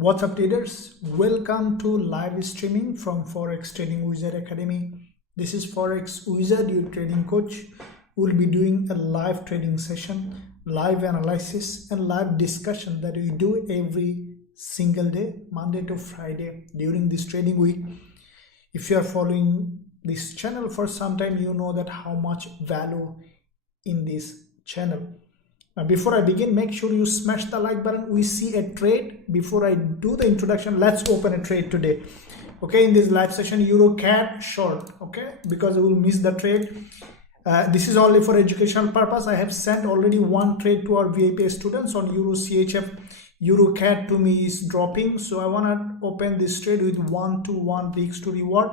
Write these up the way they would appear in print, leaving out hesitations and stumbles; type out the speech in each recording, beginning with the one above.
What's up traders, welcome to live streaming from Forex Trading Wizard Academy. This is Forex Wizard, your trading coach. We'll be doing a live trading session, live analysis and live discussion that we do every single day, Monday to Friday during this trading week. If you are following this channel for some time, you know that how much value in this channel. Now, before I begin, make sure you smash the like button. We see a trade. Before I do the introduction, let's open a trade today. Okay, in this live session, Euro-CAD short. Okay, because we will miss the trade. This is only for educational purpose. I have sent already one trade to our VIP students on Euro CHF. Euro-CAD to me is dropping, so I want to open this trade with 1-to-1 risk to reward.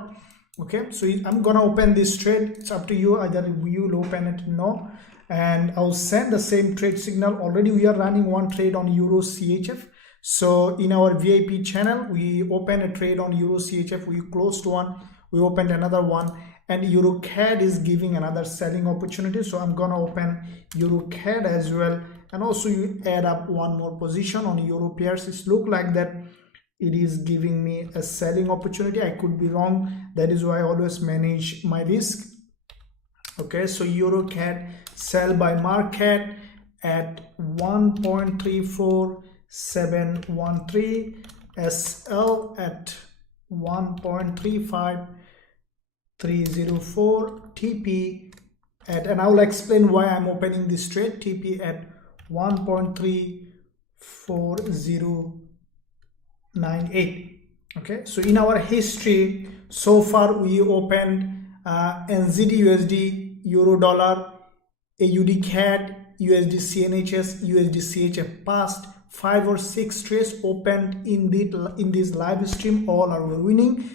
Okay, so I'm gonna open this trade. It's up to you. Either you will open it, no. And I'll send the same trade signal. Already we are running one trade on Euro CHF. So in our VIP channel, we open a trade on Euro CHF, we closed one, we opened another one, and Euro-CAD is giving another selling opportunity. So I'm gonna open Euro-CAD as well, and also you add up one more position on Euro pairs. It look like that it is giving me a selling opportunity. I could be wrong, that is why I always manage my risk. Okay, so Euro-CAD sell by market at 1.34713, SL at 1.35304, TP at, and I will explain why I'm opening this trade, TP at 1.34098. Okay, so in our history so far we opened NZD USD, Euro dollar, AUD CAD, USD CNHS, USD CHF. Past 5 or 6 trades opened in this live stream, all are winning.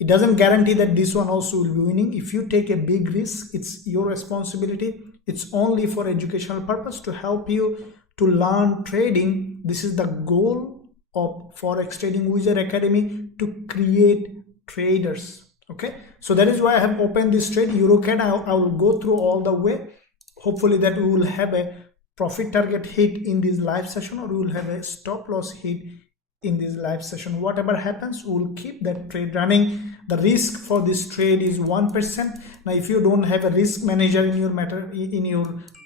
It doesn't guarantee that this one also will be winning. If you take a big risk, it's your responsibility. It's only for educational purpose to help you to learn trading. This is the goal of Forex Trading Wizard Academy, to create traders. Okay, so that is why I have opened this trade. Euro-CAD, I will go through all the way. Hopefully that we will have a profit target hit in this live session, or we will have a stop loss hit in this live session. Whatever happens, we will keep that trade running. The risk for this trade is 1%. Now if you don't have a risk manager in your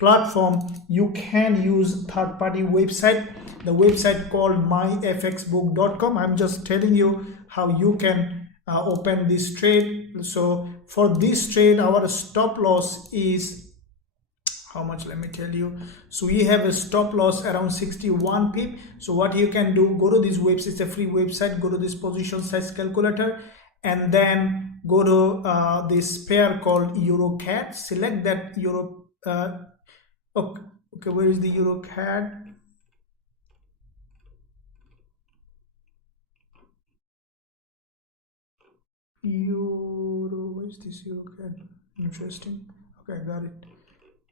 platform, you can use third-party website, the website called myfxbook.com. I'm just telling you how you can open this trade. So for this trade, our stop loss is how much, let me tell you. So we have a stop loss around 61 pip. So what you can do, go to this website, it's a free website, go to this position size calculator, and then go to this pair called Euro-CAD, select that Euro okay, where is the Euro-CAD? Where is this Euro-CAD? Interesting. Okay, I got it.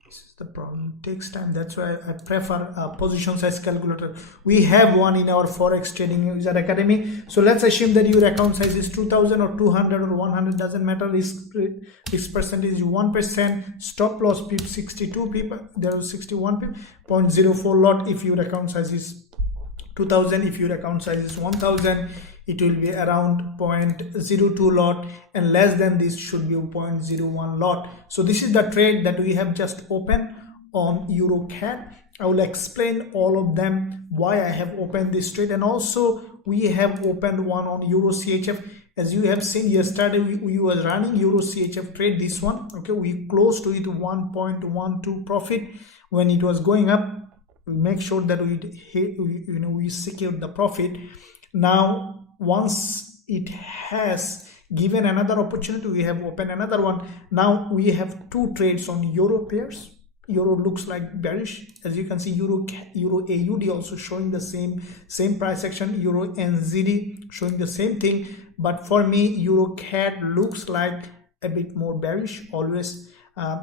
This is the problem, it takes time. That's why I prefer position size calculator. We have one in our Forex Trading Wizard Academy. So let's assume that your account size is 2000 or 200 or 100, doesn't matter. Risk percentage is 1%. Stop loss pip 62 pip, there is 61 pip, 0.04 lot if your account size is 2000. If your account size is 1000, it will be around 0.02 lot, and less than this should be 0.01 lot. So this is the trade that we have just opened on Euro-CAD. I will explain all of them, why I have opened this trade, and also we have opened one on Euro CHF. As you have seen yesterday, we were running Euro CHF trade, this one. Okay, we closed to it 1.12 profit when it was going up. We make sure that we secured the profit. Now once it has given another opportunity, we have opened another one. Now we have two trades on Euro pairs. Euro looks like bearish, as you can see. Euro AUD also showing the same price action. Euro NZD showing the same thing, but for me Euro-CAD looks like a bit more bearish. Always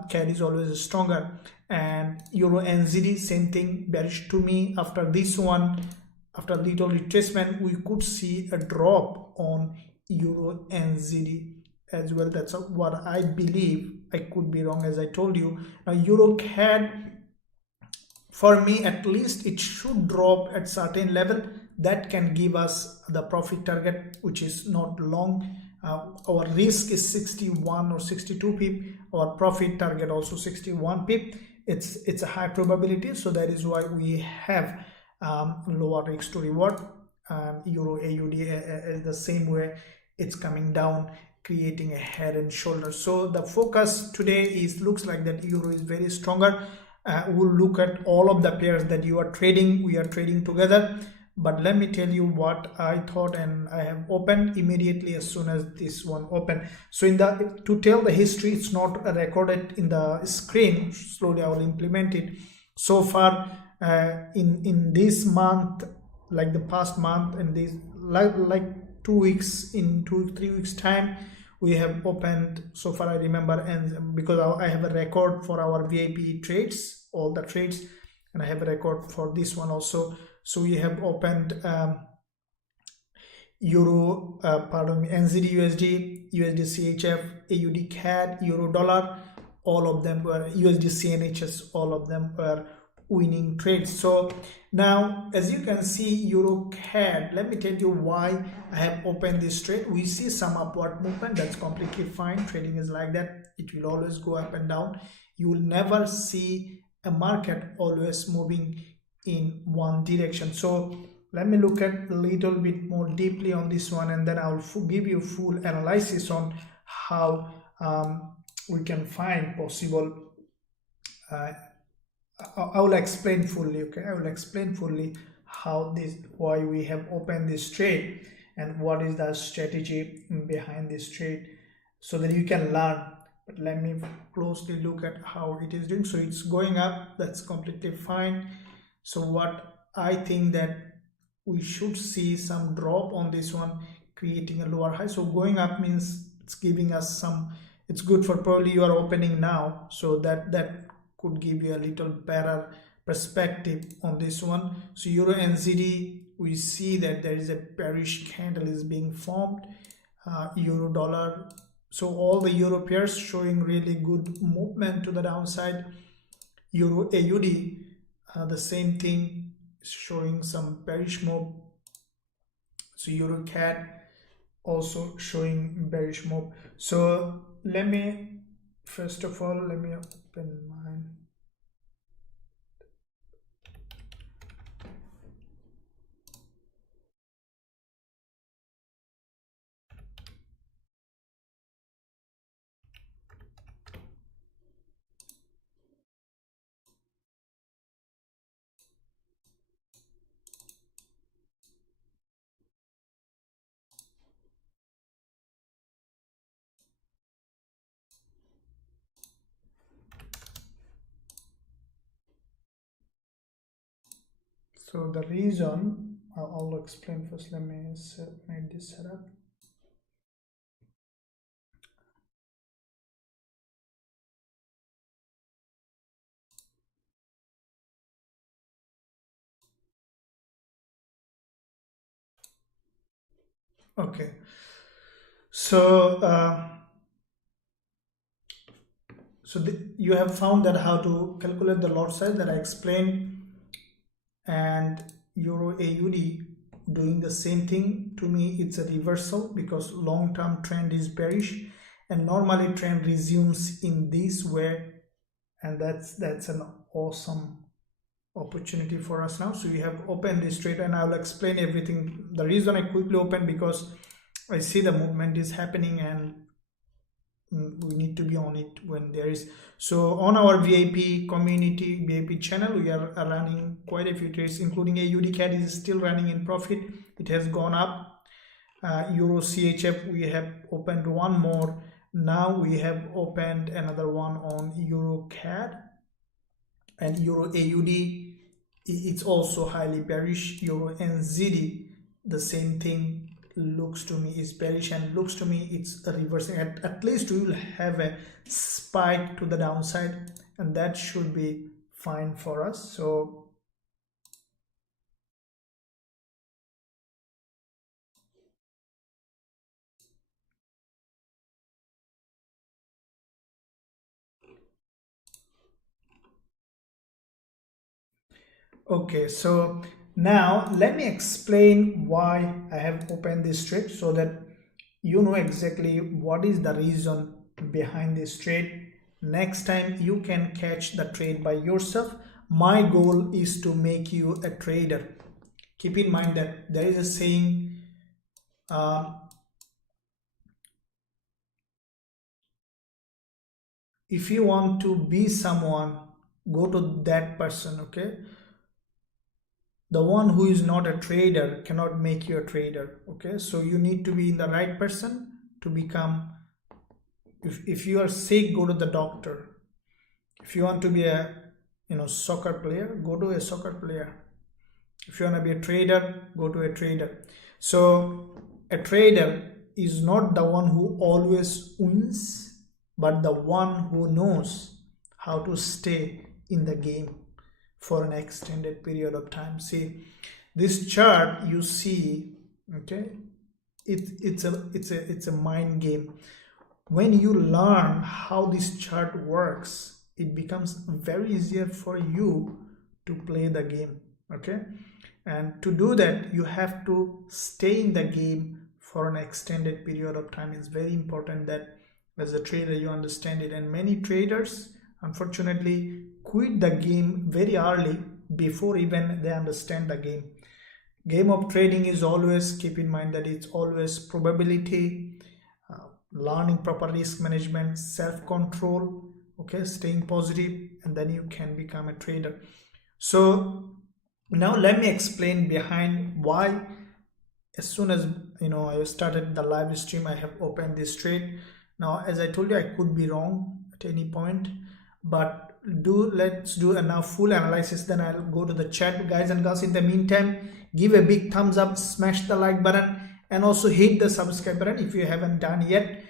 CAD is always stronger, and Euro NZD same thing, bearish to me. After this one, after little retracement, we could see a drop on Euro NZD as well. That's what I believe. I could be wrong, as I told you. Now Euro-CAD, for me at least, it should drop at certain level. that can give us the profit target, which is not long. Our risk is 61 or 62 pip, our profit target also 61 pip. It's a high probability, so that is why we have lower risk to reward. Euro AUD is the same way, it's coming down, creating a head and shoulder. So the focus today is, looks like that euro is very stronger. We'll look at all of the pairs that you are trading, we are trading together. But let me tell you what I thought, and I have opened immediately as soon as this one opened. So to tell the history, it's not recorded in the screen. Slowly I will implement it. So far in this month, like the past month, and this like 2 weeks, in 2-3 weeks time, we have opened, so far I remember, and because I have a record for our VIP trades, all the trades, and I have a record for this one also. So we have opened euro, NZD USD, USD CHF, AUD CAD, euro dollar, all of them were USD CNHS, all of them were winning trades. So now, as you can see, euro CAD, let me tell you why I have opened this trade. We see some upward movement, that's completely fine. Trading is like that, it will always go up and down. You will never see a market always moving in one direction. So let me look at a little bit more deeply on this one, and then I'll give you full analysis on how we can find possible. I will explain fully. Okay, I will explain fully why we have opened this trade and what is the strategy behind this trade, so that you can learn. But let me closely look at how it is doing. So it's going up, that's completely fine. So what I think that we should see some drop on this one, creating a lower high. So going up means it's giving us some, it's good for, probably you are opening now, so that could give you a little better perspective on this one. So euro NZD, we see that there is a bearish candle is being formed. Euro dollar, so all the euro pairs showing really good movement to the downside. Euro AUD, the same thing, showing some bearish move. So euro CAD also showing bearish move. So let me, first of all, let me open mine. So the reason, I'll explain first. Let me make this setup. Okay, so you have found that how to calculate the lot size that I explained, and euro AUD doing the same thing. To me, it's a reversal, because long-term trend is bearish, and normally trend resumes in this way, and that's an awesome opportunity for us now. So we have opened this trade, and I will explain everything. The reason I quickly open, because I see the movement is happening, and we need to be on it when there is. So on our VIP community, VIP channel, we are running quite a few trades, including AUD CAD is still running in profit, it has gone up. Euro CHF, we have opened one more. Now we have opened another one on euro CAD, and euro AUD, it's also highly bearish. Euro NZD, the same thing, looks to me is bearish, and looks to me it's reversing. At least we will have a spike to the downside, and that should be fine for us. So okay, so Now let me explain why I have opened this trade so that you know exactly what is the reason behind this trade. Next time you can catch the trade by yourself. My goal is to make you a trader. Keep in mind that there is a saying, if you want to be someone, go to that person, okay? The one who is not a trader cannot make you a trader, okay? So you need to be in the right person to become. If you are sick, go to the doctor. If you want to be a soccer player, go to a soccer player. If you want to be a trader, go to a trader. So a trader is not the one who always wins, but the one who knows how to stay in the game for an extended period of time. See, this chart you see, okay, it's a mind game. When you learn how this chart works, it becomes very easier for you to play the game, okay? And to do that, you have to stay in the game for an extended period of time. It's very important that as a trader you understand it. And many traders unfortunately quit the game very early before even they understand the game. Game of trading is always, keep in mind that it's always probability, learning proper risk management, self-control, okay, staying positive, and then you can become a trader. So now let me explain behind why. As soon as I started the live stream, I have opened this trade. Now, as I told you, I could be wrong at any point, but let's do a now full analysis, then I'll go to the chat. Guys and girls, in the meantime, give a big thumbs up, smash the like button, and also hit the subscribe button if you haven't done yet.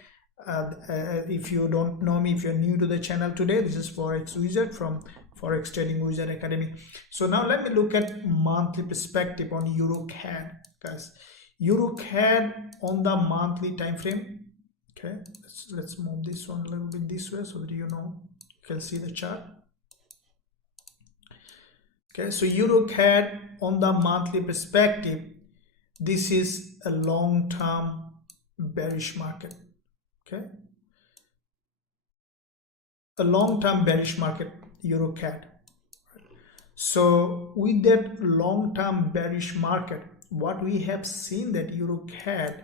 If you don't know me, if you're new to the channel today, this is Forex Wizard from Forex Trading Wizard Academy. So now let me look at monthly perspective on EuroCAD, guys. EuroCAD on the monthly time frame. Okay, let's move this one a little bit this way so that you can see the chart. Okay, so EuroCAD on the monthly perspective, this is a long-term bearish market. Okay, a long-term bearish market, EuroCAD. So with that long-term bearish market, what we have seen that EuroCAD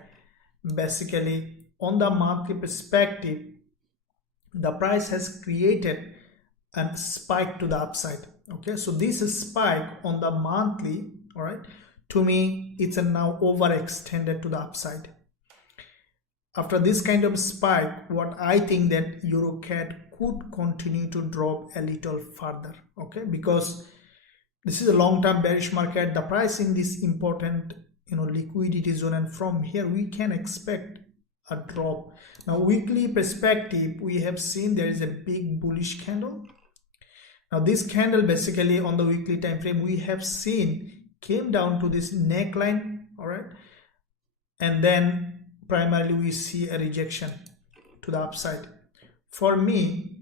basically on the monthly perspective, the price has created a spike to the upside. Okay, so this spike on the monthly, all right, to me it's a now overextended to the upside. After this kind of spike, what I think that EuroCAD could continue to drop a little further, okay, because this is a long-term bearish market. The price in this important liquidity zone, and from here we can expect a drop. Now weekly perspective, we have seen there is a big bullish candle. Now this candle basically on the weekly time frame we have seen came down to this neckline, all right, and then primarily we see a rejection to the upside. For me,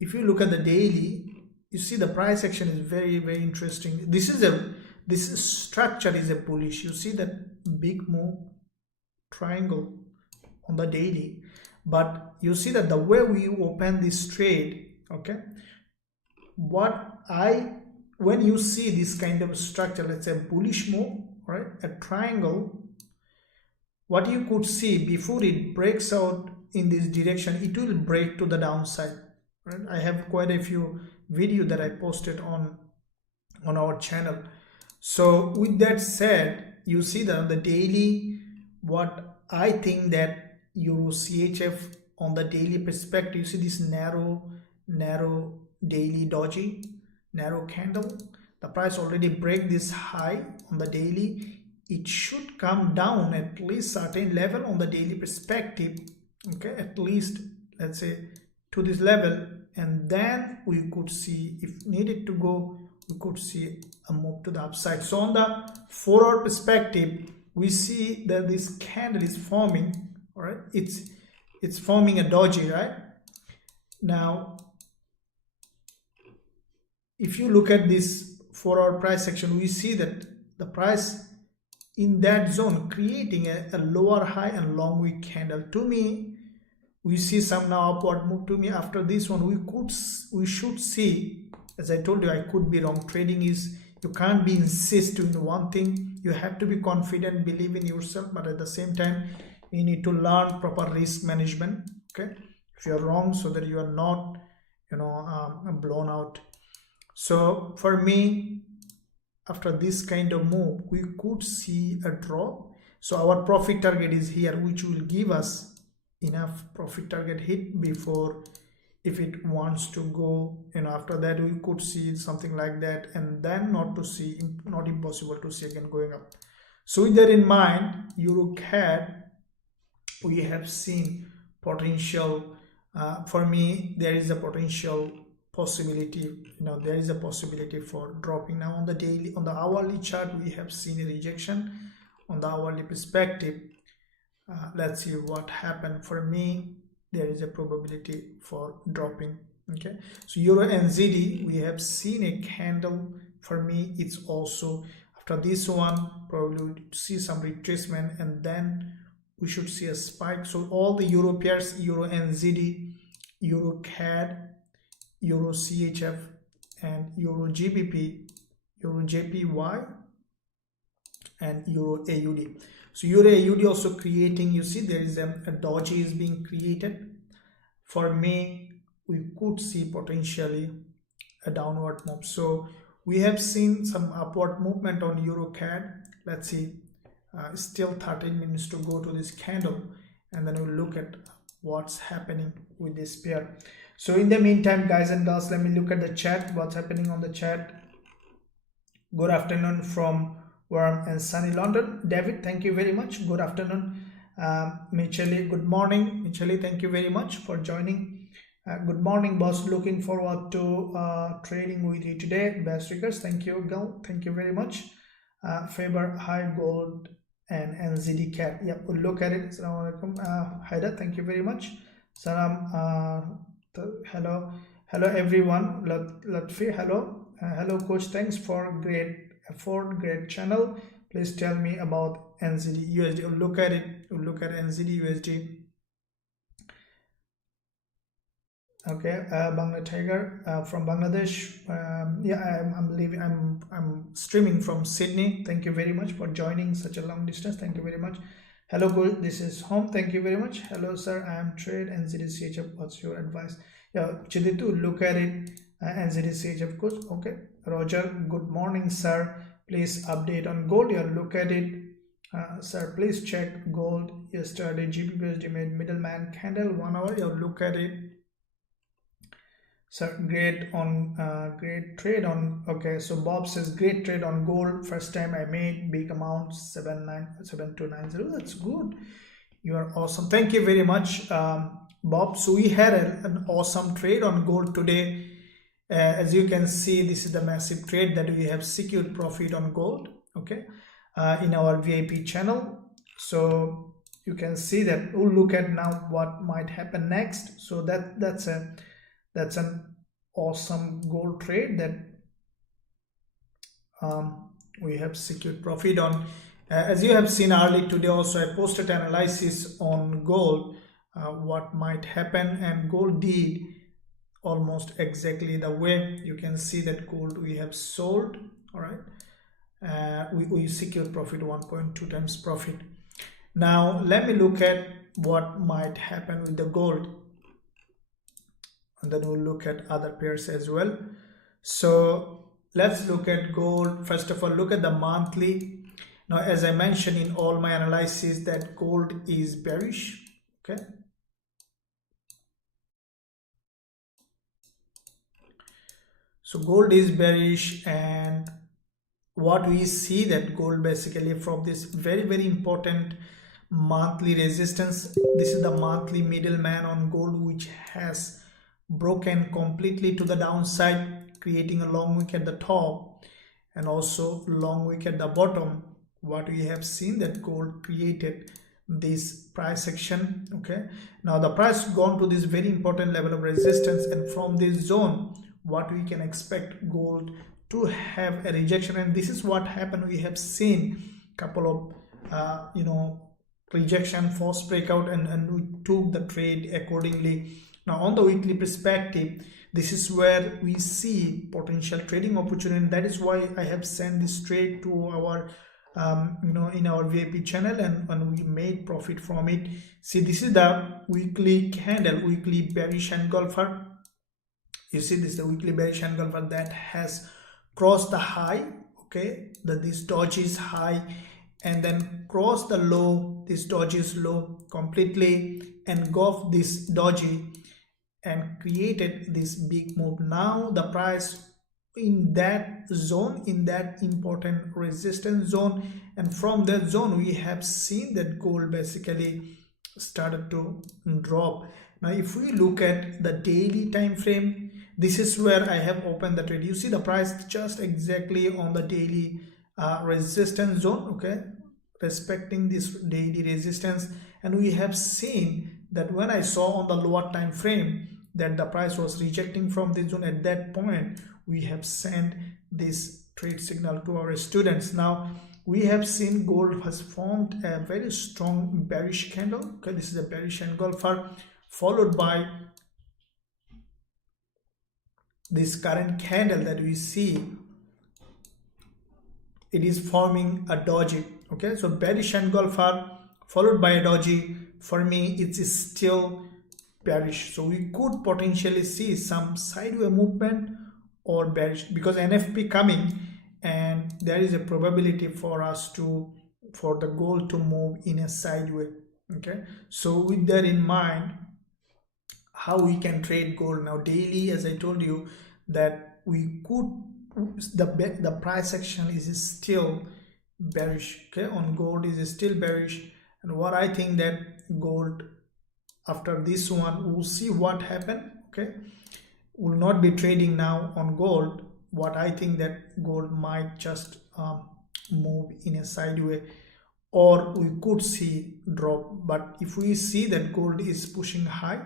if you look at the daily, you see the price action is very, very interesting. This structure is a bullish. You see that big move triangle on the daily, but you see that the way we open this trade, okay, when you see this kind of structure, let's say bullish move, right, a triangle, what you could see before it breaks out in this direction, it will break to the downside, right? I have quite a few videos that I posted on our channel. So with that said, you see that on the daily, what I think that EuroCHF on the daily perspective, you see this narrow daily doji, narrow candle. The price already break this high on the daily. It should come down at least certain level on the daily perspective, okay, at least let's say to this level, and then we could see, if needed to go, we could see a move to the upside. So on the 4-hour perspective, we see that this candle is forming, all right, it's forming a doji, right? Now if you look at this 4-hour price action, we see that the price in that zone creating a lower high and long wick candle. To me, we see some now upward move. To me, after this one, we should see, as I told you, I could be wrong. Trading is, you can't be insist in one thing. You have to be confident, believe in yourself, but at the same time you need to learn proper risk management. Okay, if you are wrong, so that you are not blown out. So for me, after this kind of move, we could see a drop. So our profit target is here, which will give us enough profit target hit before, if it wants to go, after that we could see something like that, and then not impossible to see again going up. So with that in mind, EuroCAD, we have seen potential. For me, there is a potential possibility, there is a possibility for dropping. Now on the hourly chart, we have seen a rejection. On the hourly perspective, let's see what happened. For me, there is a probability for dropping. Okay, so Euro NZD, we have seen a candle. For me, it's also after this one, probably we see some retracement, and then we should see a spike. So all the Euro pairs, Euro NZD, Euro CAD, Euro CHF, and Euro GBP, Euro JPY, and Euro AUD. So Euro AUD also creating, you see there is a doji is being created. For me, we could see potentially a downward move. So we have seen some upward movement on Euro CAD. Let's see, still 13 minutes to go to this candle, and then we'll look at what's happening with this pair. So in the meantime, guys and girls, let me look at the chat, what's happening on the chat. Good afternoon from warm and sunny London. David, thank you very much. Good afternoon. Michele, good morning. Michele, thank you very much for joining. Good morning, boss. Looking forward to trading with you today. Best regards. Thank you, girl. Thank you very much. Faber, high gold and NZD CAD. Yep, we'll look at it. Assalamu alaikum. Haida, thank you very much. Salam. Hello everyone. Latfi, hello. Hello, coach. Thanks for great effort, great channel. Please tell me about NZD USD. We'll look at it. We'll look at NZD USD. Okay, Bangla Tiger from Bangladesh. Yeah, I'm streaming from Sydney. Thank you very much for joining such a long distance. Thank you very much. Hello, good. This is home. Thank you very much. Hello, sir. I am trade NZD CHF. What's your advice? Yeah, Chiditu, look at it. NZD CHF coach. Okay, Roger. Good morning, sir. Please update on gold. Yeah, look at it. Sir, please check gold. Yesterday, Gbpusd made middleman candle 1 hour. Yeah, look at it. Sir, great trade on. Okay, so Bob says great trade on gold. First time I made big amount 7290. That's good. You are awesome. Thank you very much, Bob. So we had an awesome trade on gold today. As you can see, this is the massive trade that we have secured profit on gold. Okay, in our VIP channel. So you can see that. We'll look at now what might happen next. So that's an awesome gold trade that we have secured profit on. As you have seen early today also, I posted analysis on gold, what might happen, and gold did almost exactly the way. You can see that gold we have sold. All right, we secured profit 1.2 times profit. Now let me look at what might happen with the gold, and then we'll look at other pairs as well. So let's look at gold. First of all, look at the monthly. Now, as I mentioned in all my analysis, that gold is bearish. Okay, so gold is bearish, and what we see that gold basically from this very important monthly resistance, this is the monthly middleman on gold, which has broken completely to the downside, creating a long wick at the top and also long wick at the bottom. What we have seen that gold created this price action. Okay, now the price gone to this very important level of resistance, and from this zone what we can expect gold to have a rejection, and this is what happened. We have seen couple of rejection, false breakout, and we took the trade accordingly. Now on the weekly perspective, this is where we see potential trading opportunity. That is why I have sent this trade to our in our VIP channel, and we made profit from it. See, this is the weekly candle, weekly bearish engulfer. You see, this is the weekly bearish engulfer that has crossed the high, okay, this doji's high, and then cross the low, this doji's low completely, engulfed this doji and created this big move. Now the price in that zone, in that important resistance zone, and from that zone we have seen that gold basically started to drop. Now if we look at the daily time frame, this is where I have opened the trade. You see the price just exactly on the daily resistance zone, okay, respecting this daily resistance. And we have seen that when I saw on the lower time frame that the price was rejecting from this zone, at that point we have sent this trade signal to our students. Now we have seen gold has formed a very strong bearish candle, okay, this is a bearish engulfer, followed by this current candle that we see. It is forming a doji, okay, so bearish engulfer followed by a doji. For me, it is still bearish, so we could potentially see some sideways movement or bearish, because NFP coming, and there is a probability for the gold to move in a sideways, okay. So with that in mind, how we can trade gold now daily, as I told you, that we could, the price action is still bearish, okay, on gold is still bearish. And what I think that gold, after this one, we'll see what happened, okay, will not be trading now on gold. What I think that gold might just move in a sideways, or we could see drop. But if we see that gold is pushing high,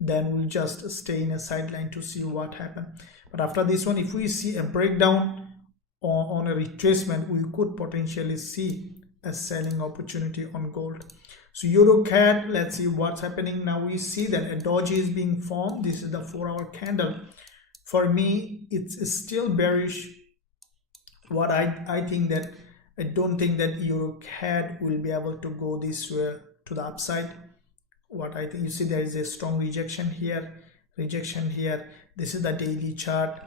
then we'll just stay in a sideline to see what happened. But after this one, if we see a breakdown on a retracement, we could potentially see a selling opportunity on gold. So EuroCAD, let's see what's happening. Now we see that a doji is being formed. This is the 4-hour candle. For me, it's still bearish. What I think that, I don't think that EuroCAD will be able to go this way to the upside. What I think, you see there is a strong rejection here, this is the daily chart,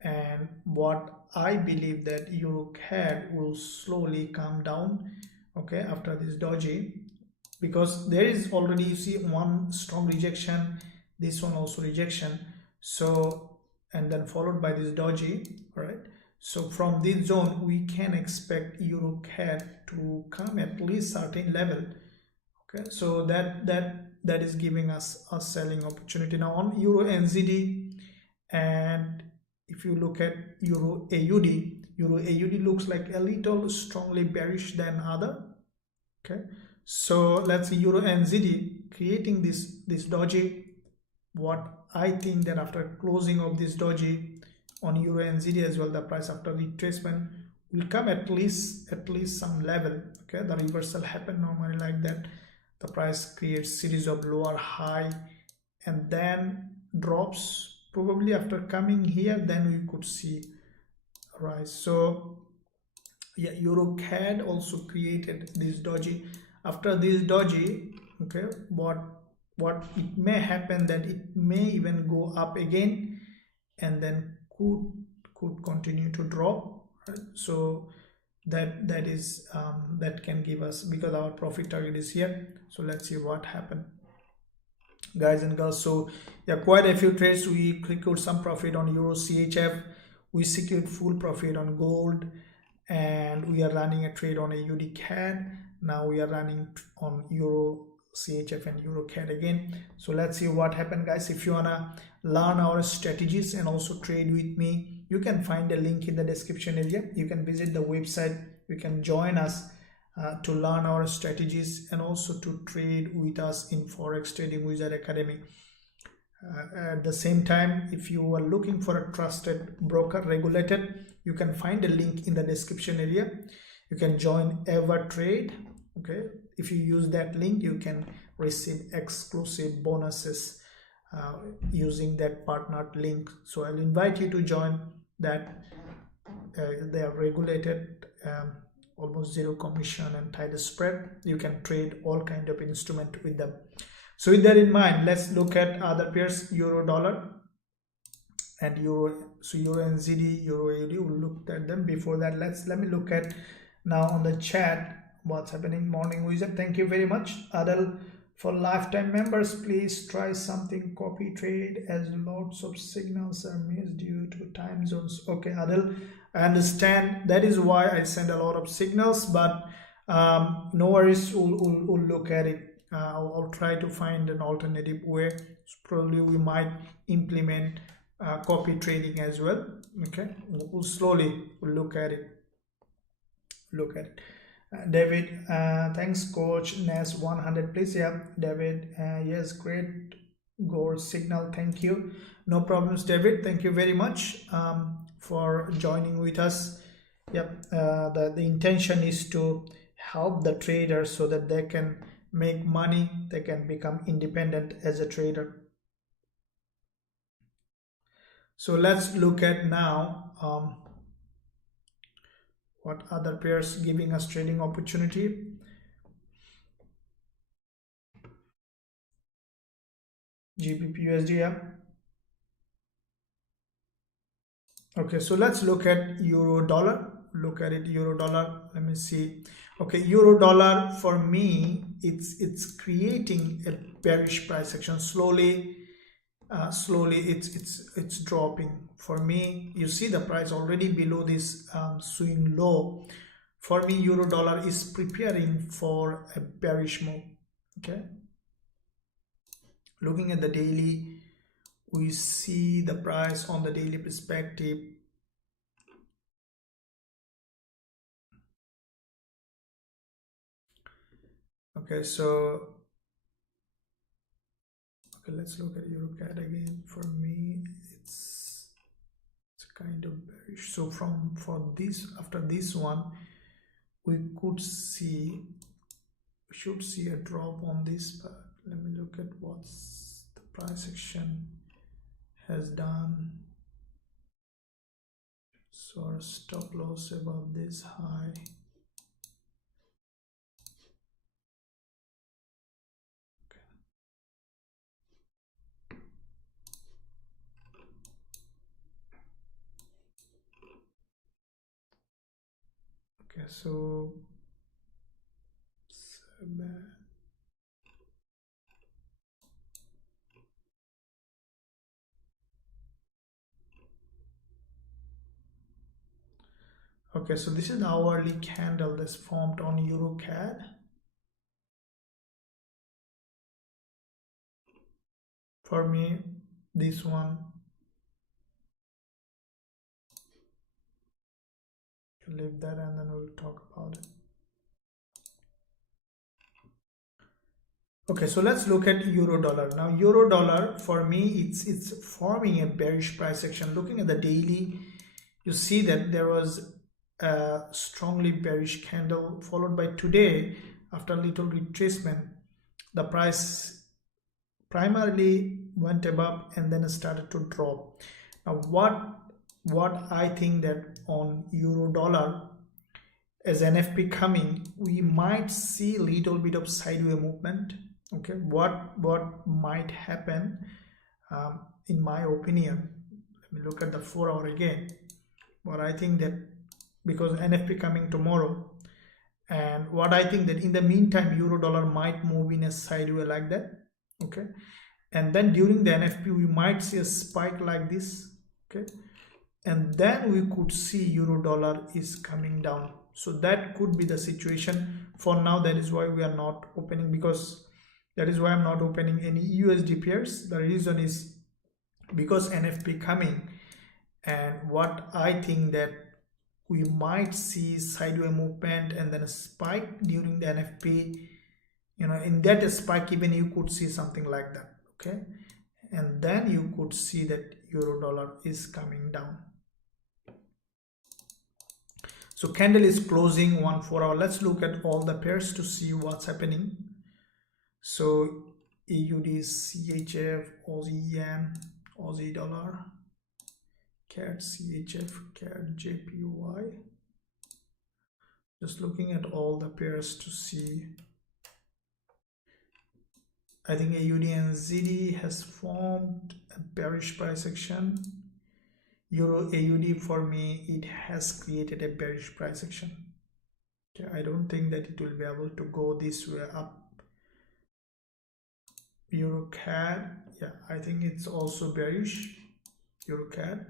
and what I believe that EuroCAD will slowly come down, okay, after this doji, because there is already, you see, one strong rejection, this one also rejection, so, and then followed by this doji, right? So from this zone we can expect EuroCAD to come at least certain level, okay, so that is giving us a selling opportunity. Now on Euro NZD, and if you look at Euro AUD looks like a little strongly bearish than other, okay. So let's see Euro NZD creating this doji. What I think that after closing of this doji on Euro NZD as well, the price after retracement will come at least some level, okay. The reversal happen normally like that. The price creates series of lower high and then drops. Probably after coming here, then we could see a rise. So yeah, EuroCAD also created this doji. After this doji, okay, what it may happen, that it may even go up again and then could continue to drop, right? So that is that can give us, because our profit target is here. So let's see what happened, guys and girls. So yeah, quite a few trades. We secured some profit on Euro CHF, we secured full profit on gold, and we are running a trade on a AUD CAD. Now we are running on Euro CHF and Euro CAD again. So let's see what happened, guys. If you wanna learn our strategies and also trade with me, you can find a link in the description area. You can visit the website, you can join us to learn our strategies and also to trade with us in Forex Trading Wizard Academy. At the same time, if you are looking for a trusted broker, regulated, you can find a link in the description area. You can join Ever Trade. Okay, if you use that link, you can receive exclusive bonuses using that partnered link. So I'll invite you to join that. They are regulated, almost zero commission and tighter spread. You can trade all kind of instrument with them. So with that in mind, let's look at other pairs, euro dollar and euro. So euro NZD, euro AUD, we'll look at them. Before that, let me look at now on the chat what's happening. Morning wizard, thank you very much. Adel, for lifetime members, please try something copy trade as lots of signals are missed due to time zones. Okay, Adel, I understand. That is why I send a lot of signals, but no worries, we'll look at it. I'll try to find an alternative way. So probably we might implement copy trading as well. Okay, we'll slowly look at it. David, thanks coach. NAS100 please. Yeah, David, yes, great gold signal, thank you. No problems, David, thank you very much for joining with us. Yep, the intention is to help the traders so that they can make money, they can become independent as a trader. So let's look at now what other pairs giving us trading opportunity. Gbpusd, yeah. Okay, so let's look at euro dollar. Look at it, euro dollar. Let me see. Okay, euro dollar for me, it's creating a bearish price action. Slowly it's dropping. For me, you see the price already below this swing low. For me, euro dollar is preparing for a bearish move. Okay, looking at the daily, we see the price on the daily perspective. Okay, so okay, let's look at EuroCAD again. For me, it's kind of bearish. So for this, after this one, we should see a drop on this. But let me look at what's the price action has done. So our stop loss above this high. Okay, so okay, so this is the hourly candle that's formed on EuroCAD. For me, this one, leave that and then we'll talk about it. Okay, so let's look at euro dollar. Now euro dollar, for me, it's forming a bearish price action. Looking at the daily, you see that there was a strongly bearish candle followed by today, after a little retracement, the price primarily went above and then started to drop. Now what I think that on euro dollar, as NFP coming, we might see a little bit of sideways movement. Okay, what might happen, in my opinion, let me look at the 4 hour again. But I think that because NFP coming tomorrow, and what I think that in the meantime euro dollar might move in a sideways like that. Okay, and then during the NFP we might see a spike like this. Okay, and then we could see euro dollar is coming down. So that could be the situation. For now, that is why we are not opening, because that is why I'm not opening any USD pairs. The reason is because NFP coming, and what I think that we might see sideways movement and then a spike during the NFP. You know, in that spike even you could see something like that. Okay, and then you could see that euro dollar is coming down. So candle is closing 1 4 hour. Let's look at all the pairs to see what's happening. So AUD, CHF, Aussie yen, Aussie dollar, CAD, CHF, CAD, JPY. Just looking at all the pairs to see. I think AUD and ZD has formed a bearish price action. Euro AUD, for me, it has created a bearish price action. Okay, I don't think that it will be able to go this way up. Euro CAD, yeah, I think it's also bearish. Euro CAD.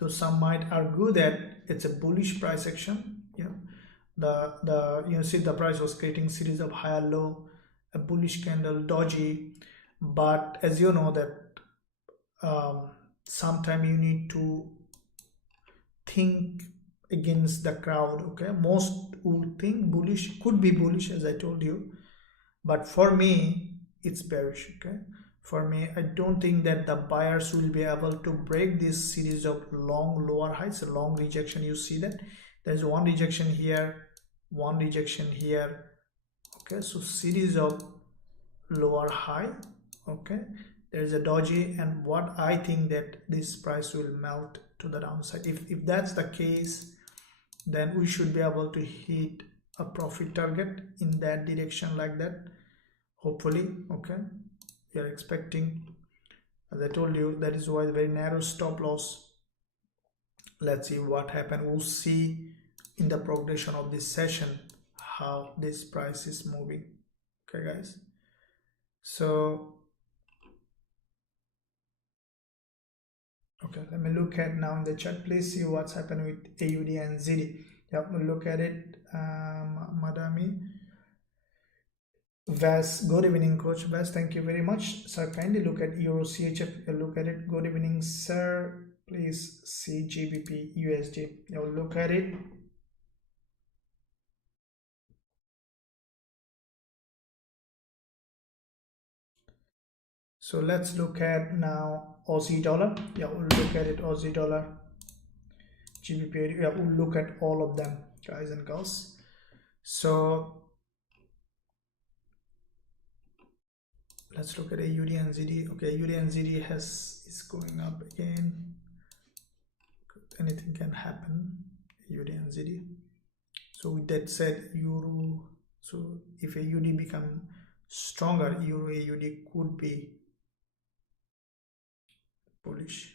Though some might argue that it's a bullish price action. Yeah, you see the price was creating series of higher low, a bullish candle, dodgy. But as you know that sometime you need to think against the crowd. Okay, most would think bullish, could be bullish as I told you, but for me it's bearish. Okay, for me, I don't think that the buyers will be able to break this series of long lower highs, a long rejection. You see that there's one rejection here, one rejection here. Okay, so series of lower high. Okay, there's a doji, and what I think that this price will melt to the downside. If that's the case, then we should be able to hit a profit target in that direction like that, hopefully. Okay, we are expecting, as I told you, that is why very narrow stop loss. Let's see what happens. We'll see in the progression of this session how this price is moving. Okay guys, so okay, let me look at now in the chat. Please see what's happened with AUD and ZD. Yeah, we'll look at it. Madami Vas, good evening, Coach Vas. Thank you very much, sir. Kindly look at Euro CHF. Look at it. Good evening, sir. Please see GBP USD. You'll look at it. So let's look at now Aussie dollar. Yeah, we'll look at it. Aussie dollar, GBP. Yeah, we'll look at all of them, guys and girls. So let's look at AUD and ZD. Okay, AUD and ZD is going up again. Anything can happen. AUD and ZD. So with that said, euro. So if AUD become stronger, euro AUD could be bullish.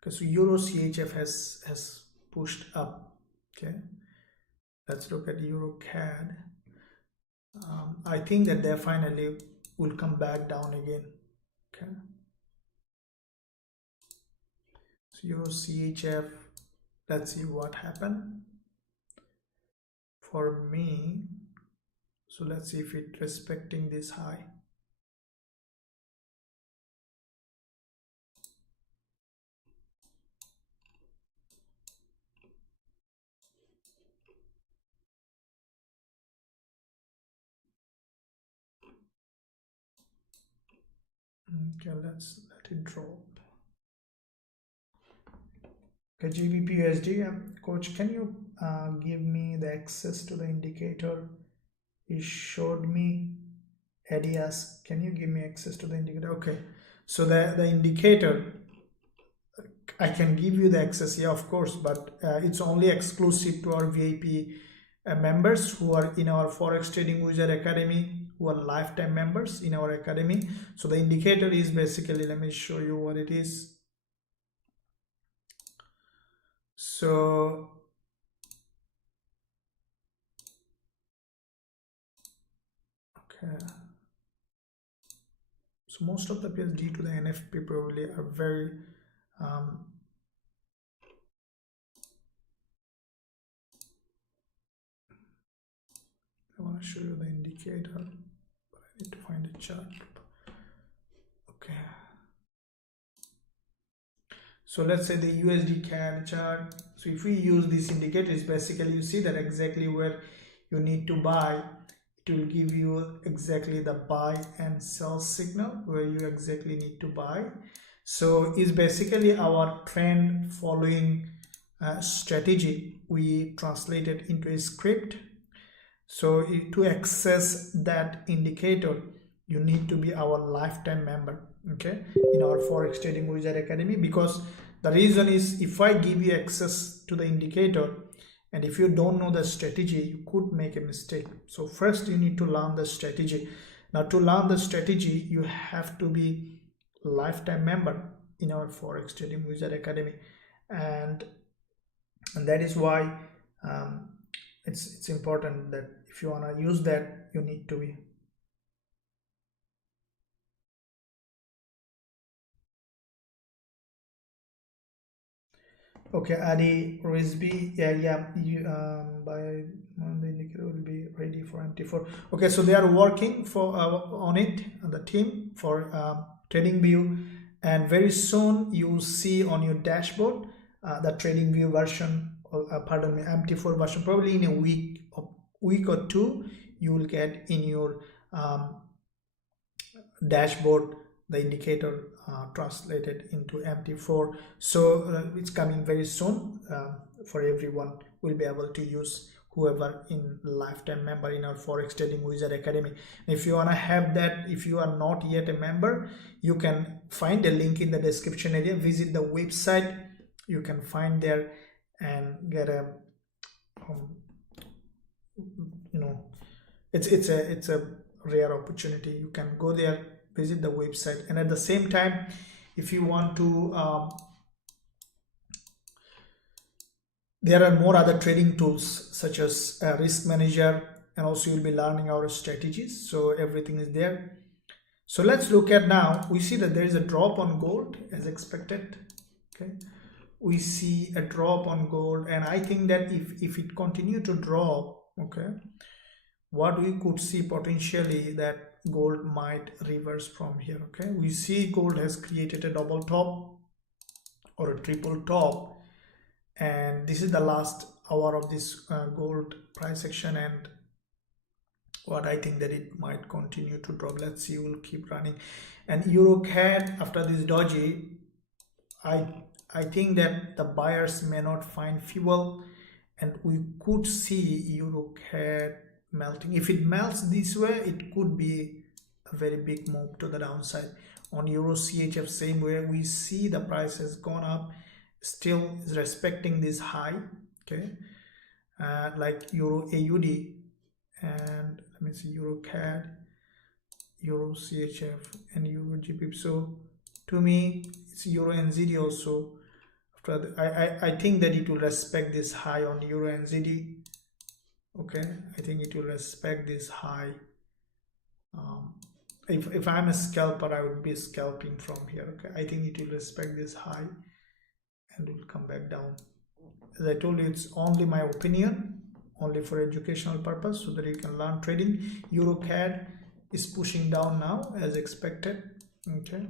Okay, so euro CHF has pushed up. Okay, let's look at euro CAD. I think that they finally will come back down again. Okay, so euro CHF, let's see what happened for me. So let's see if it's respecting this high. Okay, let's let it drop. Okay, Gbpusd. Coach, can you give me the access to the indicator? He showed me. Adias, can you give me access to the indicator? Okay, so the indicator, I can give you the access, yeah, of course, but it's only exclusive to our VIP members who are in our Forex Trading Wizard Academy, who are lifetime members in our academy. So the indicator is basically, let me show you what it is. So okay, so most of the pairs due to the NFP probably are very I want to show you the indicator, but I need to find a chart. Okay, So let's say the USD CAD chart. So if we use these indicators, basically you see that exactly where you need to buy. It will give you exactly the buy and sell signal where you exactly need to buy. So is basically our trend following strategy. We translate it into a script. So to access that indicator, you need to be our lifetime member, okay, in our Forex Trading Wizard Academy. Because the reason is, if I give you access to the indicator and if you don't know the strategy, you could make a mistake. So first you need to learn the strategy. Now to learn the strategy, you have to be lifetime member in our Forex Trading Wizard Academy, and that is why it's important that if you want to use that, you need to be. Okay, Adi Risby, yeah, you, by the indicator will be ready for MT4. Okay, so they are working for on it, the team for trading view, and very soon you will see on your dashboard the trading view version, pardon me, MT4 version. Probably in a week or two, you will get in your dashboard the indicator translated into MT4. So it's coming very soon for everyone. Will be able to use, whoever in lifetime member in our Forex Trading Wizard Academy. If you want to have that, if you are not yet a member, you can find a link in the description area. Visit the website, you can find there and get a it's a rare opportunity. You can go there, visit the website, and at the same time, if you want to there are more other trading tools such as risk manager, and also you'll be learning our strategies. So everything is there. So let's look at now. We see that there is a drop on gold as expected. Okay, we see a drop on gold, and I think that if it continue to drop, okay, what we could see potentially that gold might reverse from here. Okay, we see gold has created a double top or a triple top, and this is the last hour of this gold price action, and what I think that it might continue to drop. Let's see, we'll keep running. And euro CAD, after this doji, I think that the buyers may not find fuel, and we could see euro CAD melting. If it melts this way, it could be a very big move to the downside. On euro CHF, same way, we see the price has gone up, still is respecting this high. Okay, like euro AUD, and let me see, euro CAD, euro CHF, and euro Gbpusd. So to me, it's euro NZD also. After the, I think that it will respect this high on euro NZD. Okay, I think it will respect this high. If I'm a scalper, I would be scalping from here. Okay, I think it will respect this high and will come back down. As I told you, it's only my opinion, only for educational purpose, so that you can learn trading. Euro CAD is pushing down now as expected. Okay,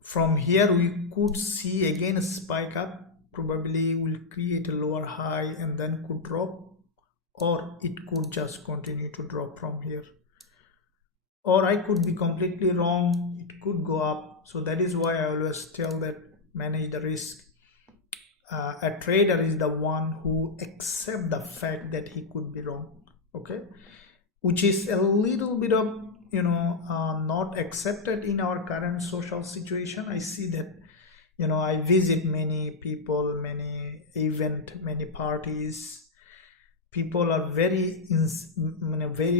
from here we could see again a spike up, probably will create a lower high and then could drop, or it could just continue to drop from here, or I could be completely wrong, it could go up. So that is why I always tell that manage the risk. A trader is the one who accepts the fact that he could be wrong. Okay, which is a little bit of not accepted in our current social situation. I see that I visit many people, many event, many parties. People are very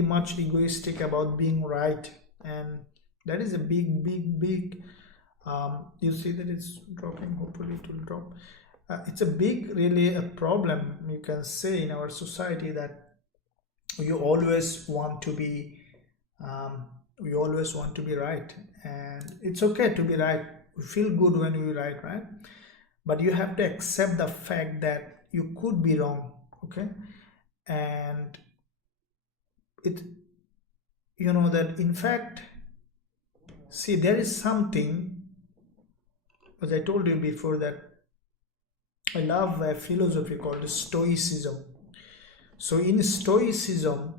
much egoistic about being right, and that is a big you see that it's dropping. Hopefully it will drop. It's a big, really a problem, you can say, in our society, that we always want to be right, and it's okay to be right. We feel good when we're right, but you have to accept the fact that you could be wrong. Okay, and it that in fact, see, there is something as I told you before, that I love a philosophy called Stoicism. So in Stoicism,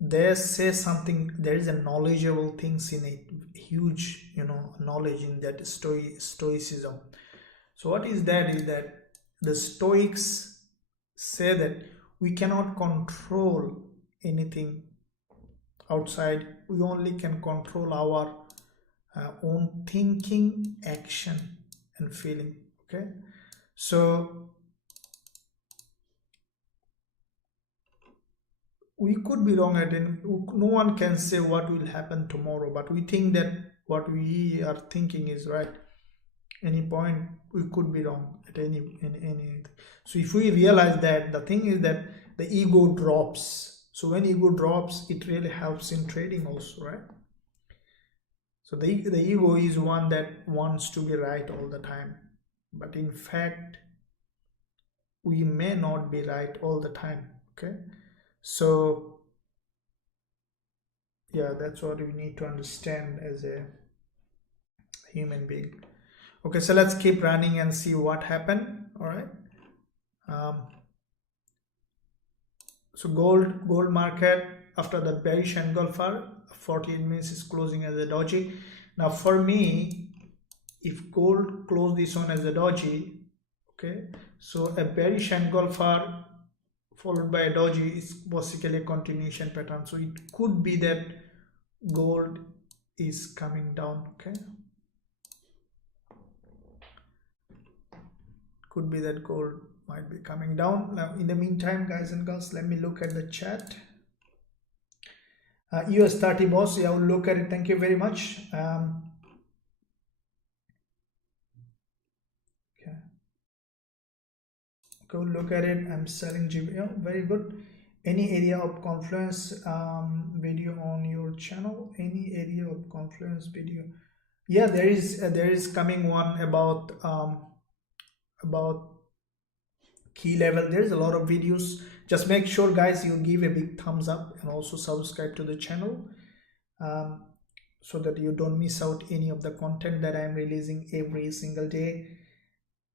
they say something, there is a knowledgeable things in it, huge, knowledge in that Stoicism. So what is that the Stoics say that we cannot control anything outside, we only can control our own thinking, action and feeling. Okay, so we could be wrong at any, no one can say what will happen tomorrow, but we think that what we are thinking is right. Any point we could be wrong at any. So if we realize that, the thing is that the ego drops. So when ego drops, it really helps in trading also, right? So the ego is one that wants to be right all the time, but in fact we may not be right all the time. Okay, so yeah, that's what we need to understand as a human being. Okay, so let's keep running and see what happened. All right, so gold market after the bearish engulfer 48 minutes is closing as a doji. Now for me, if gold close this one as a doji, okay, so a bearish engulfer followed by a doji is basically a continuation pattern. So it could be that gold is coming down. Okay, could be that gold might be coming down. Now in the meantime, guys and girls, let me look at the chat. US30 boss, yeah, I will look at it. Thank you very much. Okay, go look at it. I'm selling Gbpusd. Yeah, very good. Any area of confluence video on your channel? Any area of confluence video? Yeah, there is coming one about key level. There's a lot of videos. Just make sure, guys, you give a big thumbs up and also subscribe to the channel so that you don't miss out any of the content that I'm releasing every single day.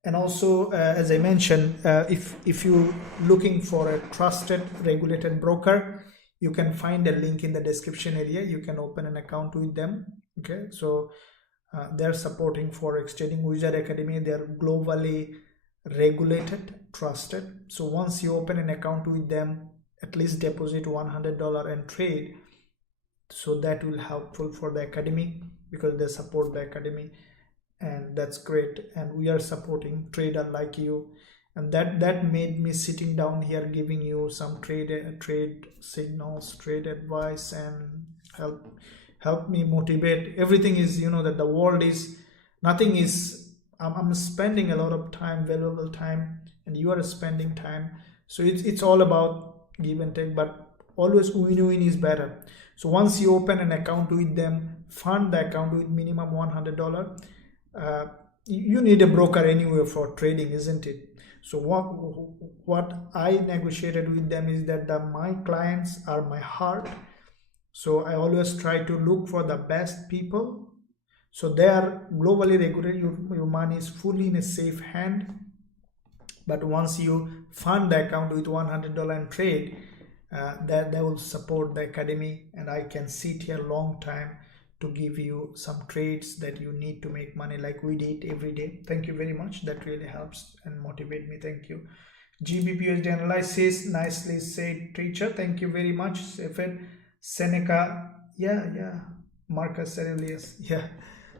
And also, as I mentioned, if you're looking for a trusted regulated broker, you can find a link in the description area. You can open an account with them. Okay, so they're supporting Forex trading. Wizard Academy, they're globally regulated, trusted. So once you open an account with them, at least deposit $100 and trade. So that will helpful for the academy because they support the academy, and that's great. And we are supporting trader like you, and that made me sitting down here giving you some trade signals, trade advice, and help me motivate. Everything is, that the world is, nothing is, I'm spending a lot of time, valuable time, and you are spending time. So it's all about give and take, but always win-win is better. So once you open an account with them, fund the account with minimum $100. You need a broker anyway for trading, isn't it? So what I negotiated with them is that my clients are my heart. So I always try to look for the best people. So they are globally regulated. Your money is fully in a safe hand. But once you fund the account with $100 and trade, that they will support the academy, and I can sit here long time to give you some trades that you need to make money like we did every day. Thank you very much. That really helps and motivate me. Thank you. Gbpusd analysis, nicely said, teacher. Thank you very much. Seneca, yeah, Marcus Aurelius, yeah,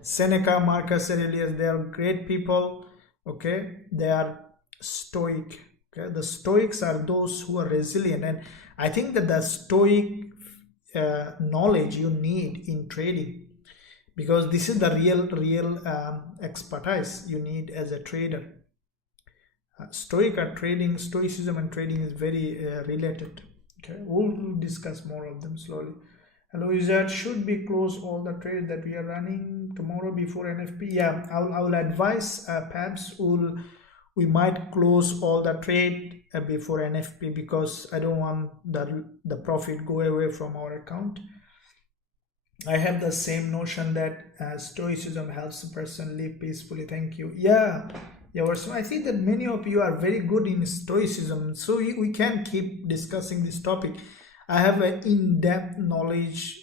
Seneca, Marcus Aurelius, they are great people. Okay, they are stoic. Okay, the stoics are those who are resilient, and I think that the stoic knowledge you need in trading, because this is the real expertise you need as a trader. Stoicism and trading is very related. Okay, we'll discuss more of them slowly. Hello, Usdjpy, should be close all the trades that we are running tomorrow before NFP? Yeah, I will advise perhaps we might close all the trade before NFP, because I don't want the profit go away from our account. I have the same notion that stoicism helps a person live peacefully. Thank you. Yeah, Varsim, I think that many of you are very good in stoicism, so we can keep discussing this topic. I have an in-depth knowledge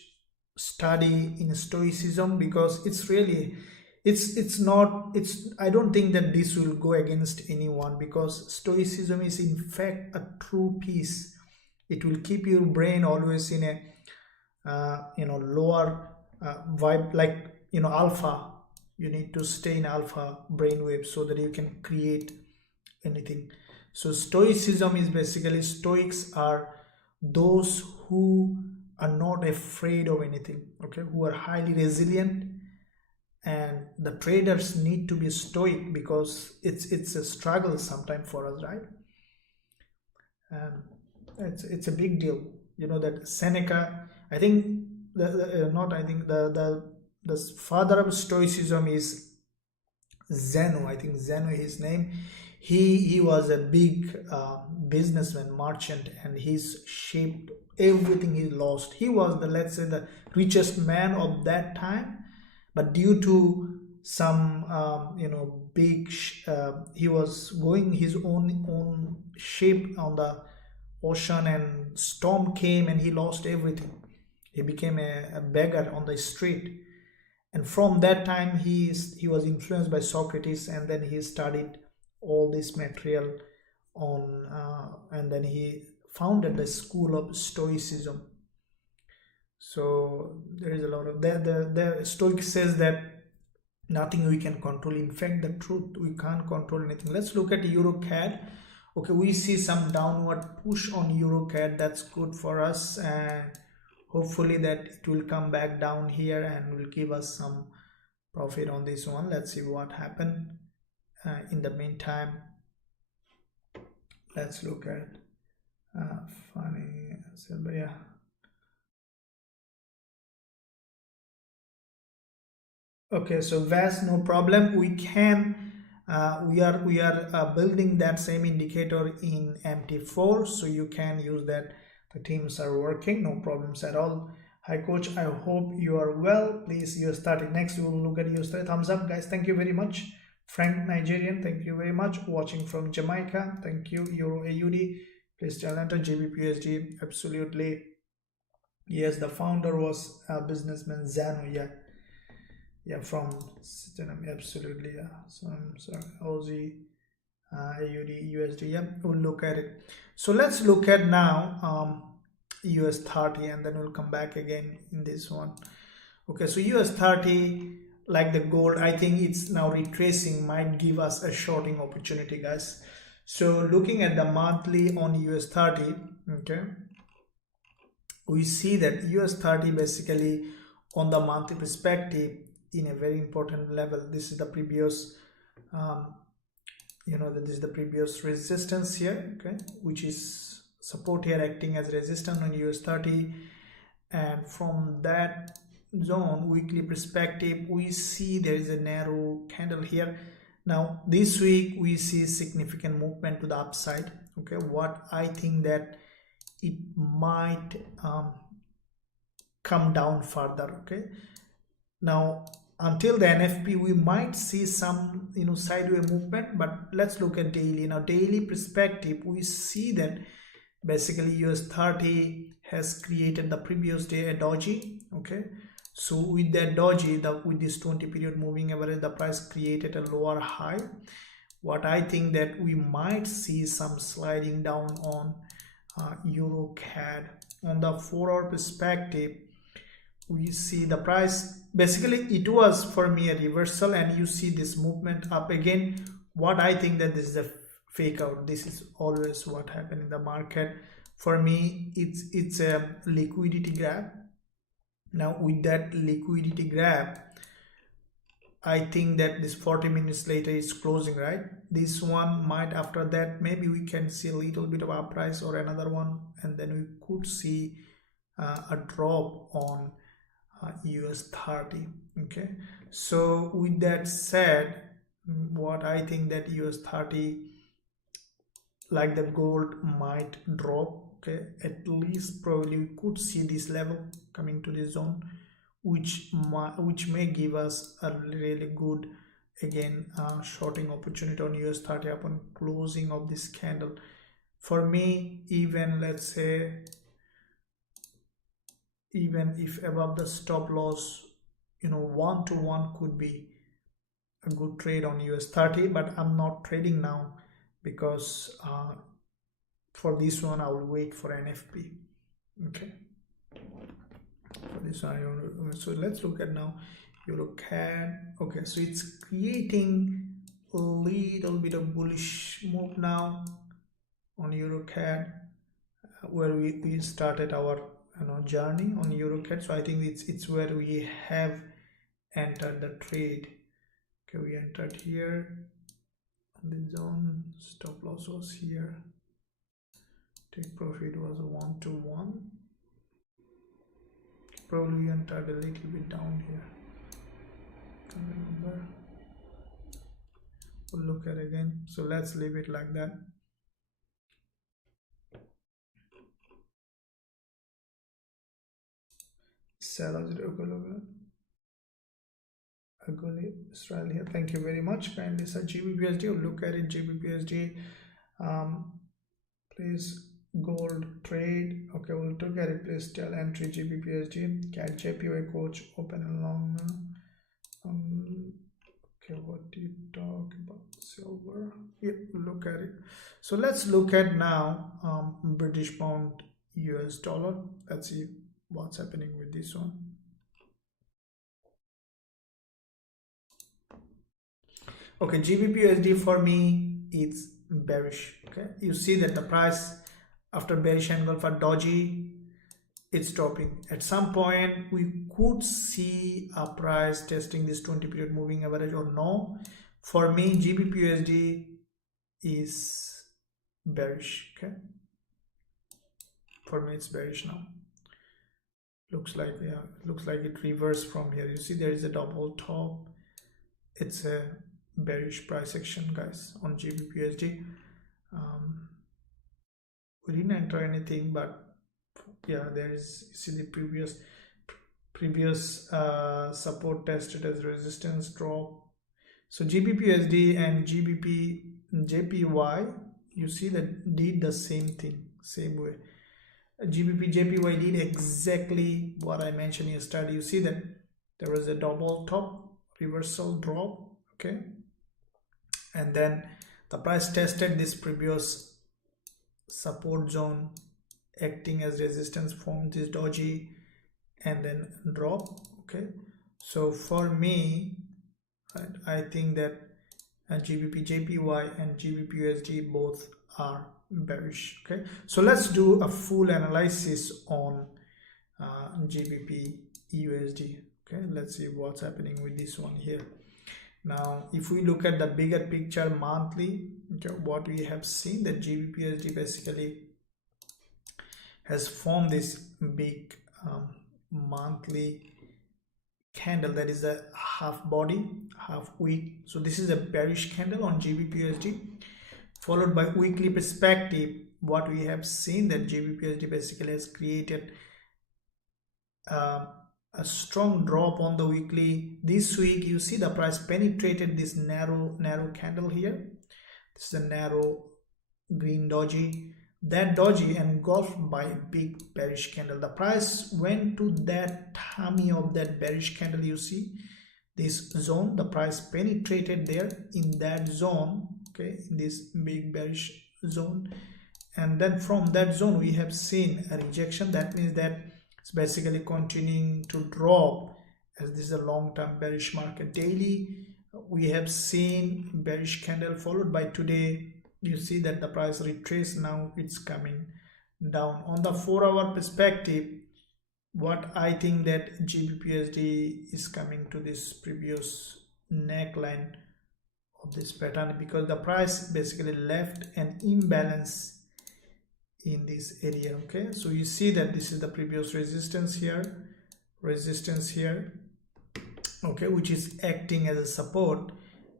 study in stoicism because it's really, it's not, it's, I don't think that this will go against anyone, because stoicism is in fact a true peace. It will keep your brain always in a lower vibe, like alpha. You need to stay in alpha brainwave so that you can create anything. So stoicism is basically, stoics are those who are not afraid of anything, okay, who are highly resilient. And the traders need to be stoic because it's a struggle sometimes for us, right? And it's a big deal, that Seneca, I think, not I think, the father of stoicism is Zeno. I think Zeno is his name. He was a big businessman, merchant, and he's shaped everything he lost. He was the, let's say, the richest man of that time, but due to some big he was going his own ship on the ocean, and storm came and he lost everything. He became a beggar on the street. And from that time he was influenced by Socrates, and then he studied all this material on and then he founded the school of Stoicism. So there is a lot of the Stoic says that nothing we can control. In fact, the truth, we can't control anything. Let's look at EuroCAD. Okay, we see some downward push on EuroCAD. That's good for us, and hopefully that it will come back down here and will give us some profit on this one. Let's see what happened. In the meantime, let's look at funny silver. Yeah. Okay, so VAS, no problem. We can we are building that same indicator in MT4, so you can use that. The teams are working, no problems at all. Hi coach, I hope you are well. Please, US30. Next we will look at US30. Thumbs up guys, thank you very much. Frank Nigerian, thank you very much. Watching from Jamaica, thank you. Euro AUD, please tell enter. Gbpusd, absolutely. Yes, the founder was a businessman Zano. Yeah, from Suriname, absolutely. Yeah, so I'm sorry, Aussie, AUD, USD. Yeah, we'll look at it. So let's look at now US30, and then we'll come back again in this one. Okay, so US30, like the gold, I think it's now retracing, might give us a shorting opportunity, guys. So looking at the monthly on US30, okay, we see that US30 basically on the monthly perspective in a very important level. This is the previous this is the previous resistance here, okay, which is support here acting as resistance on US30. And from that zone weekly perspective, we see there is a narrow candle here. Now this week we see significant movement to the upside. Okay, what I think that it might come down further. Okay, now until the NFP we might see some sideways movement, but let's look at daily. Now daily perspective, we see that basically US30 has created the previous day a doji. Okay, so with that doji, with this 20 period moving average, the price created a lower high. What I think that we might see some sliding down on EuroCAD. On the 4-hour perspective, we see the price basically it was for me a reversal, and you see this movement up again. What I think that this is a fake out. This is always what happened in the market. For me, it's a liquidity grab. Now with that liquidity grab, I think that this 40 minutes later is closing, right? This one might, after that, maybe we can see a little bit of uprise or another one, and then we could see a drop on US30. Okay, so with that said, what I think that US30, like the gold, might drop. Okay, at least probably we could see this level coming to this zone. which may give us a really good again shorting opportunity on US30 upon closing of this candle. For me, even let's say, even if above the stop loss, 1-to-1 could be a good trade on US30, but I'm not trading now because for this one I will wait for NFP. Okay, for this one so let's look at now EuroCAD. Okay, so it's creating a little bit of bullish move now on EuroCAD, where we started our journey on EuroCAD. So I think it's where we have entered the trade. Okay, we entered here on the zone, stop loss was here, take profit was a 1-to-1. Probably we entered a little bit down here, can't remember. We'll look at again. So let's leave it like that. Israel here. Thank you very much. Kindly sir, Gbpusd, look at it. Gbpusd, please gold trade. Okay, we'll look at it. Please tell entry Gbpusd. Cat JPY coach open and long. Okay, what do you talk about? Silver. Yeah, look at it. So let's look at now British pound US dollar. Let's see what's happening with this one. Okay, Gbpusd for me it's bearish. Okay, you see that the price after bearish angle for doji, it's dropping. At some point we could see a price testing this 20 period moving average or no. For me Gbpusd is bearish. Okay, for me it's bearish now. Looks like, yeah, looks like it reversed from here. You see there is a double top. It's a bearish price action, guys, on Gbpusd. We didn't enter anything, but yeah, there is, you see the previous support tested as resistance drop. So Gbpusd and JPY, you see that did the same thing, same way. JPY did exactly what I mentioned yesterday. You see that there was a double top reversal drop. Okay, and then the price tested this previous support zone, acting as resistance, formed this doji and then drop. Okay, so for me, right, I think that JPY and Gbpusd both are bearish. Okay, so let's do a full analysis on GBP/USD. Okay, let's see what's happening with this one here. Now if we look at the bigger picture monthly, okay, what we have seen that Gbpusd basically has formed this big monthly candle that is a half body, half wick. So this is a bearish candle on Gbpusd, followed by weekly perspective. What we have seen that Gbpusd basically has created a strong drop on the weekly. This week you see the price penetrated this narrow candle here. This is a narrow green doji. That doji engulfed by a big bearish candle. The price went to that tummy of that bearish candle. You see this zone, the price penetrated there in that zone, okay, in this big bearish zone, and then from that zone we have seen a rejection. That means that it's basically continuing to drop, as this is a long-term bearish market. Daily we have seen bearish candle, followed by today you see that the price retraced. Now it's coming down. On the 4-hour perspective, what I think that Gbpusd is coming to this previous neckline of this pattern, because the price basically left an imbalance in this area. Okay, so you see that this is the previous resistance here, okay, which is acting as a support.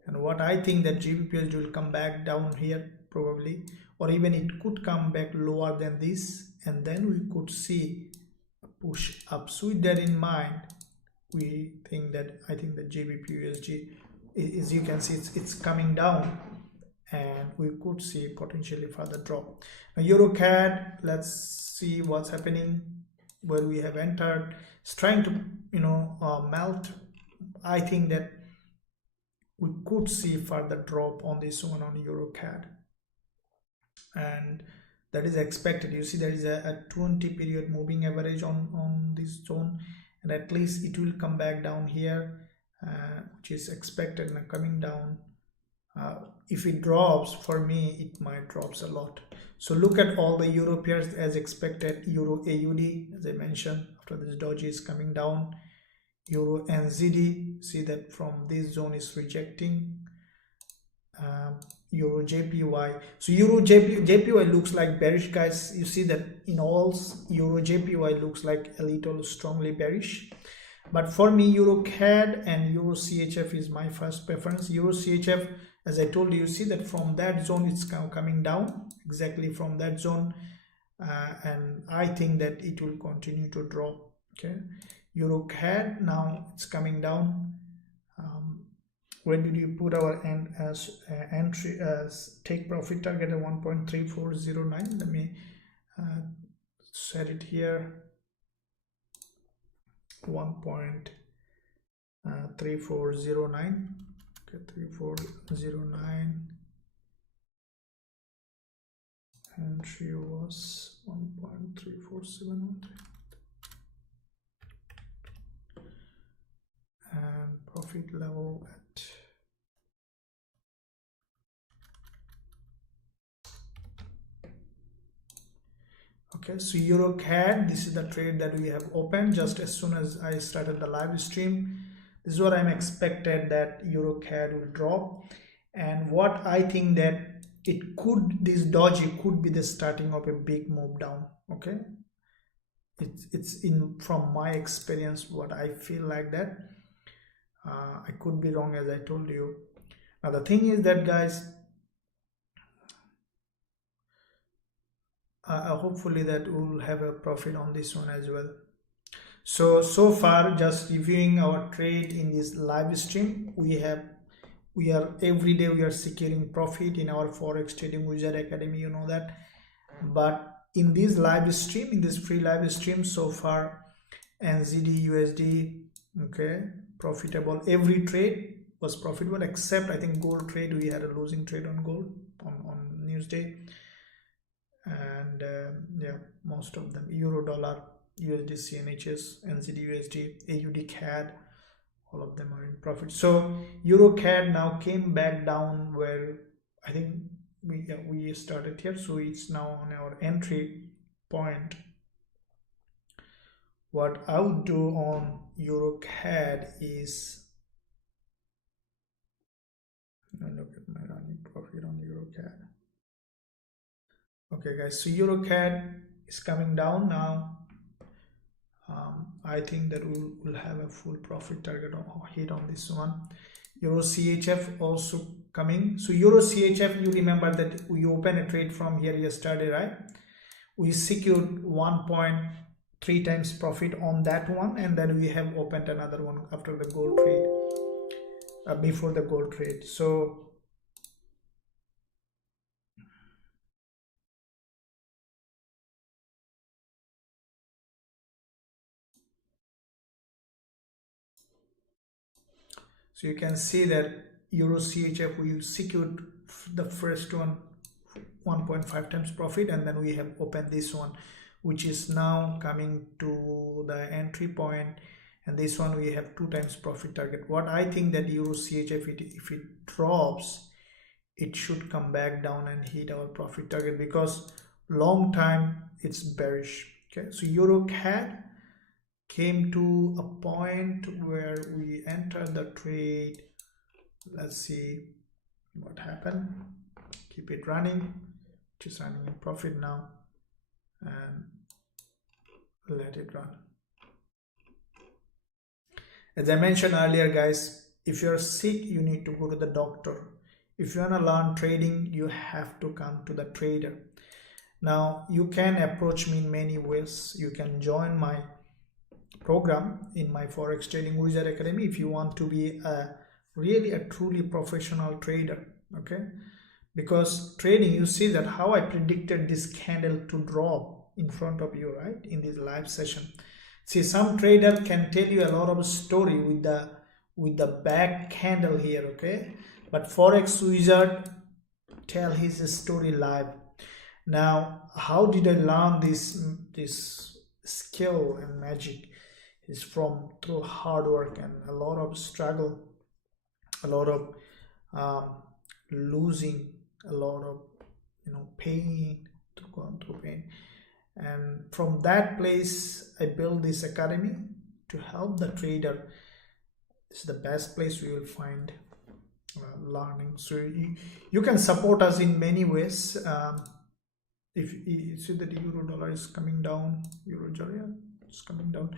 And what I think that Gbpusd will come back down here probably, or even it could come back lower than this, and then we could see a push up. So with that in mind, we think that I think the Gbpusd is, you can see it's coming down, and we could see potentially further drop. Now EuroCAD, let's see what's happening. Where we have entered, it's trying to melt. I think that we could see further drop on this one on EuroCAD, and that is expected. You see there is a 20 period moving average on this zone, and at least it will come back down here, which is expected. Now coming down, if it drops, for me it might drops a lot. So look at all the Euro pairs as expected. Euro AUD, as I mentioned, after this doji is coming down. Euro NZD, see that from this zone is rejecting. Euro JPY, so Euro JPY looks like bearish, guys. You see that in all Euro JPY looks like a little strongly bearish, but for me Euro CAD and Euro CHF is my first preference. Euro CHF, as I told you, you see that from that zone it's coming down, exactly from that zone, and I think that it will continue to drop. Okay, Euro CAD, now it's coming down. Where did you put our end as entry as take profit target at 1.3409? Let me set it here. 1.3409. Okay, 3409. Entry was 1.34713. And profit level at okay, so EuroCAD, this is the trade that we have opened just as soon as I started the live stream. This is what I'm expected, that EuroCAD will drop, and what I think that it could, this doji could be the starting of a big move down. Okay, it's in from my experience what I feel like that. I could be wrong, as I told you. Now the thing is that, guys, hopefully that we'll have a profit on this one as well. So far, just reviewing our trade in this live stream, we are every day we are securing profit in our forex trading wizard academy, you know that. But in this live stream, in this free live stream, so far NZD USD, okay, profitable. Every trade was profitable except I think gold trade. We had a losing trade on gold on Newsday, and yeah, most of them. Euro dollar, USD CNHS, NZD USD, AUD CAD, all of them are in profit. So Euro CAD now came back down where I think we started here, so it's now on our entry point. What I would do on Euro CAD is, look at my running profit on Euro CAD. Okay, guys, so Euro CAD is coming down now. I think that we'll have a full profit target hit on this one. Euro CHF also coming. So Euro CHF, you remember that we opened a trade from here yesterday, right? We secured 1.3 times profit on that one, and then we have opened another one after the gold trade, before the gold trade. So you can see that Euro CHF, we secured the first one 1.5 times profit, and then we have opened this one, which is now coming to the entry point, and this one we have 2 times profit target. What I think that Euro CHF, if it drops, it should come back down and hit our profit target, because long time it's bearish. Okay, so Euro CAD came to a point where we entered the trade. Let's see what happened. Keep it running, just running in profit now, and let it run. As I mentioned earlier, guys, if you're sick, you need to go to the doctor. If you want to learn trading, you have to come to the trader. Now you can approach me in many ways. You can join my program in my Forex Trading Wizard Academy if you want to be really a truly professional trader. Okay, because trading, you see that how I predicted this candle to drop in front of you, right, in this live session. See, some trader can tell you a lot of story with the back candle here, okay, but Forex Wizard tell his story live. Now, how did I learn this skill and magic? Is from through hard work and a lot of struggle, a lot of losing, a lot of pain, going through pain. And from that place I built this academy to help the trader. It's the best place we will find learning. So you can support us in many ways. If you see that euro dollar is coming down, euro dollar is coming down,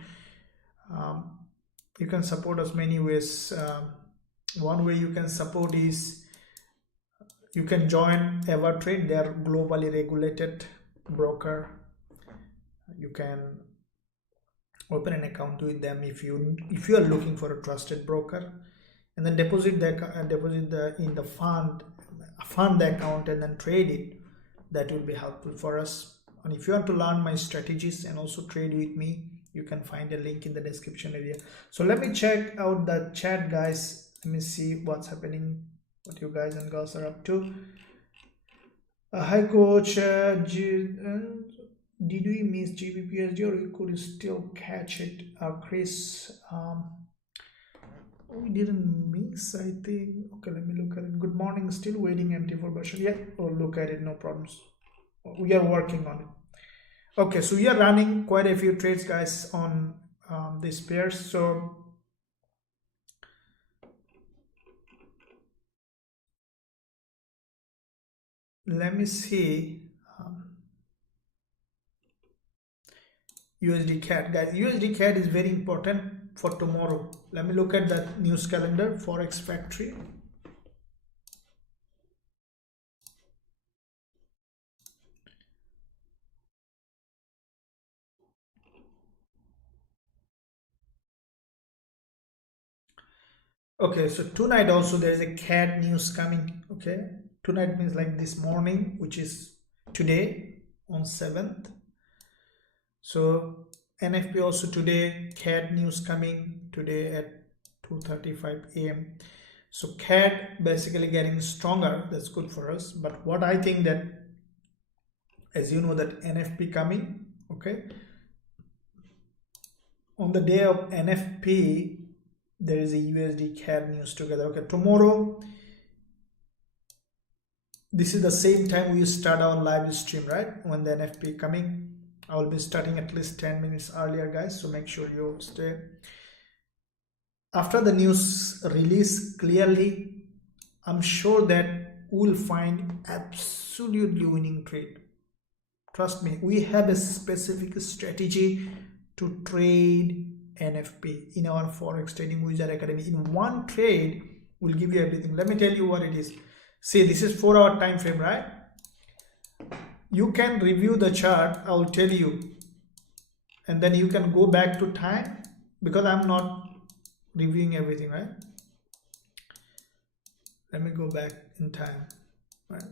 you can support us many ways. One way you can support is you can join EverTrade. They are globally regulated broker. You can open an account with them if you are looking for a trusted broker, and then deposit in the fund account and then trade it. That will be helpful for us. And if you want to learn my strategies and also trade with me, you can find a link in the description area. So let me check out the chat, guys. Let me see what's happening, what you guys and girls are up to. Hi coach, did we miss Gbpusd or we could still catch it? Chris, we didn't miss, I think. Okay, let me look at it. Good morning, still waiting empty for version. Yeah, oh, look at it, no problems. We are working on it. Okay, so we are running quite a few trades, guys, on these pairs. So let me see. USD CAD, guys. USD CAD is very important for tomorrow. Let me look at that news calendar. Forex Factory. Okay, so tonight also there is a CAD news coming. Okay, tonight means like this morning, which is today on 7th. So NFP also today, CAD news coming today at 2:35 AM. So CAD basically getting stronger. That's good for us. But what I think that, as you know, that NFP coming, okay, on the day of NFP there is a USD CAD news together. Okay, tomorrow this is the same time we start our live stream, right? When the NFP coming, I will be starting at least 10 minutes earlier, guys, so make sure you stay. After the news release clearly, I'm sure that we'll find absolutely winning trade. Trust me, we have a specific strategy to trade NFP in our Forex Trading Wizard Academy. In one trade, we'll give you everything. Let me tell you what it is. See, this is 4-hour time frame, right? You can review the chart, I will tell you, and then you can go back to time, because I'm not reviewing everything, right? Let me go back in time, right?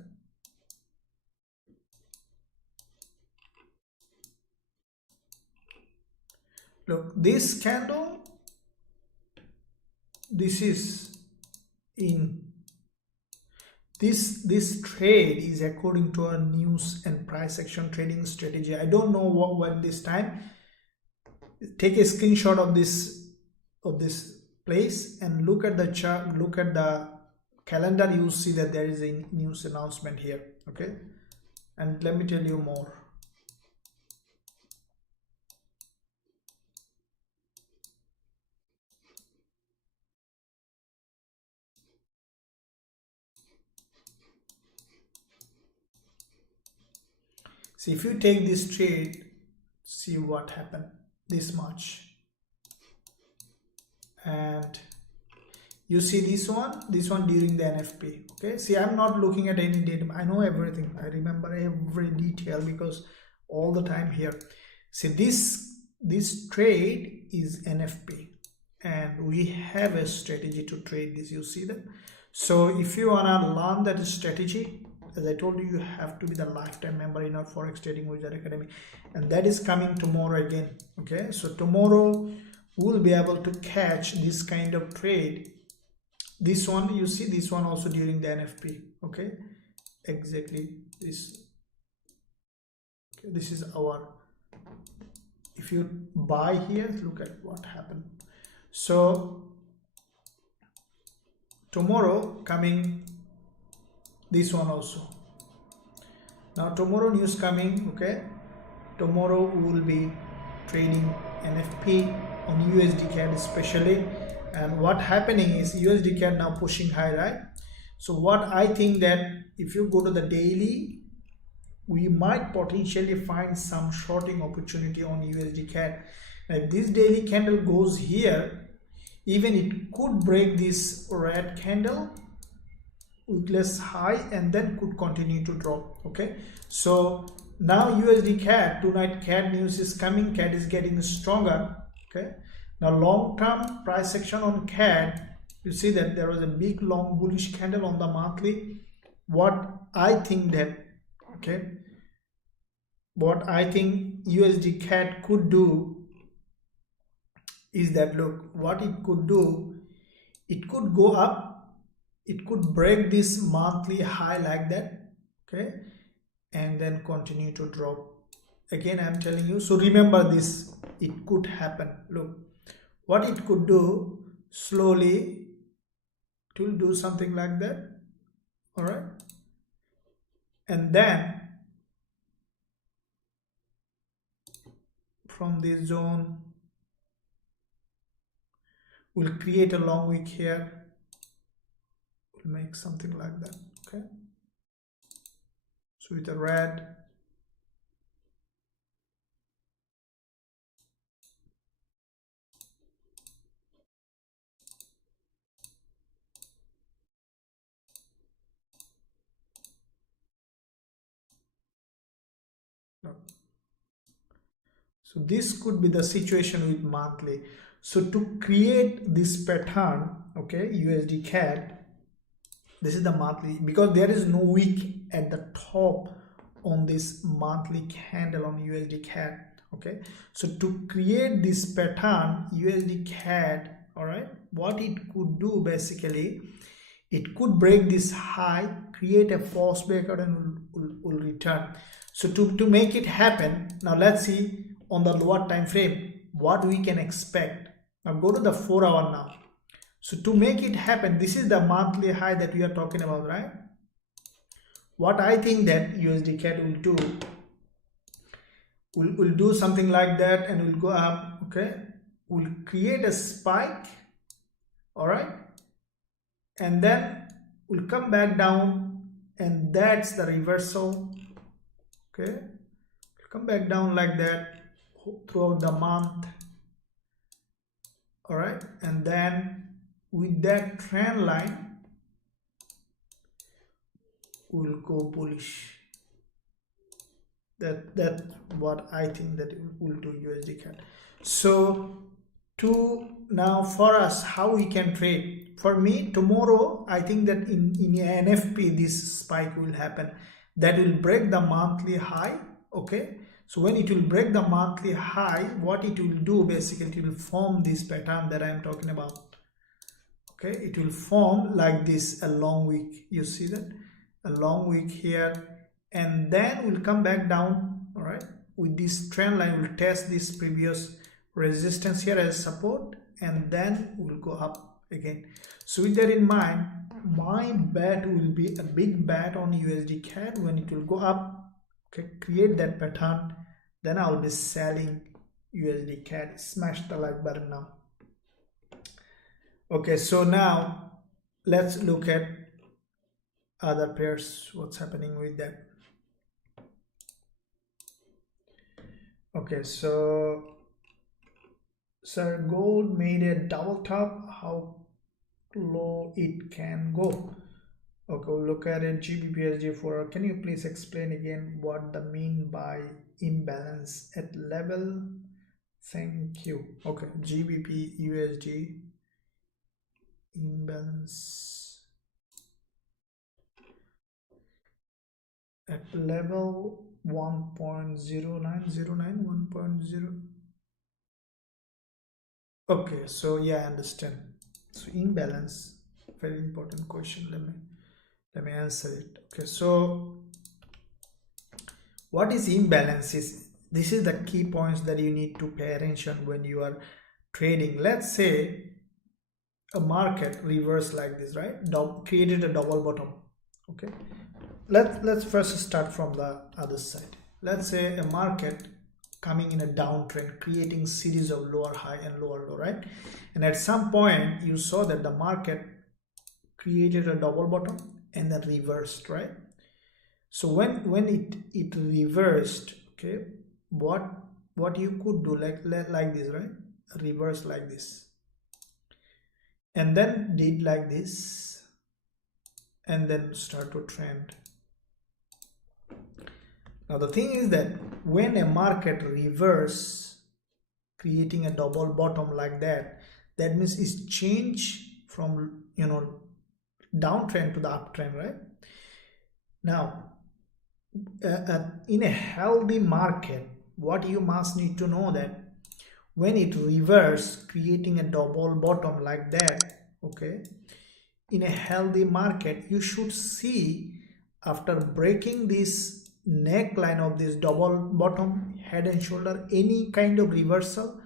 Look, this candle, this is in this trade is according to our news and price action trading strategy. I don't know what this time. Take a screenshot of this place and look at the chart, look at the calendar. You see that there is a news announcement here. Okay, and let me tell you more. See, if you take this trade, see what happened, this much, and you see this one during the NFP. Okay, see, I'm not looking at any data. I know everything. I remember every detail because all the time here. See, this trade is NFP, and we have a strategy to trade this. You see that? So if you wanna learn that strategy, as I told you, you have to be the lifetime member in our Forex Trading Wizard Academy, and that is coming tomorrow again. Okay, so tomorrow we'll be able to catch this kind of trade. This one, you see, this one also during the NFP. Okay, exactly this. Okay, this is our, if you buy here, look at what happened. So tomorrow coming this one also. Now tomorrow news coming. Okay, tomorrow we will be trading NFP on USD CAD especially, and what happening is USD CAD now pushing high, right? So what I think that if you go to the daily, we might potentially find some shorting opportunity on USD CAD. Now if this daily candle goes here, even it could break this red candle weekless high and then could continue to drop. Okay, so now USD CAD, tonight CAD news is coming, CAD is getting stronger. Okay, now long term price action on CAD, you see that there was a big long bullish candle on the monthly. What I think that, okay, what I think USD CAD could do is that, look what it could do, it could go up, it could break this monthly high like that. Okay, and then continue to drop again. I'm telling you, so remember this, it could happen. Look what it could do, slowly it will do something like that. All right, and then from this zone we'll create a long wick here, we'll make something like that. Okay, so with a red, no. So this could be the situation with monthly. So to create this pattern, okay, USD CAD, this is the monthly, because there is no wick at the top on this monthly candle on USD CAD. Okay, so to create this pattern USD CAD, all right, what it could do basically, it could break this high, create a false breakout, and will return. So to make it happen, now let's see on the lower time frame what we can expect. Now go to the 4 hour now. So to make it happen, this is the monthly high that we are talking about, right? What I think that USD CAD will do, will do something like that and will go up. Okay, will create a spike, all right, and then will come back down, and that's the reversal. Okay, come back down like that throughout the month. All right, and then with that trend line will go bullish. That's what I think that it will do USD CAD. So to now for us, how we can trade, for me tomorrow I think that in NFP this spike will happen, that will break the monthly high. Okay, so when it will break the monthly high, what it will do basically, it will form this pattern that I am talking about. Okay, it will form like this, a long wick. You see that, a long wick here, and then we'll come back down. All right, with this trend line we'll test this previous resistance here as support, and then we'll go up again. So with that in mind, my bet will be a big bet on USD CAD. When it will go up, okay, create that pattern, then I'll be selling USD CAD. Smash the like button now. Okay, so now let's look at other pairs, what's happening with that. Okay, so sir, gold made a double top, how low it can go? Okay, we'll look at it. Gbpusd 4. Can you please explain again what the mean by imbalance at level Thank you. Okay, GBP USD imbalance at level 1.0909, 1.0. Okay, so yeah, I understand. So imbalance, very important question. Let me answer it. Okay, so what is imbalance is, this is the key points that you need to pay attention when you are trading. Let's say a market reverse like this, right? Created a double bottom. Okay, let's first start from the other side. Let's say a market coming in a downtrend, creating series of lower high and lower low, right? And at some point you saw that the market created a double bottom and then reversed, right? So when it reversed, okay, what you could do, like this, right? Reverse like this, and then did like this, and then start to trend. Now the thing is that when a market reverse, creating a double bottom like that, that means it's change from, you know, downtrend to the uptrend, right? Now in a healthy market, what you must need to know that when it reverse, creating a double bottom like that, okay, in a healthy market you should see, after breaking this neckline of this double bottom, head and shoulder, any kind of reversal,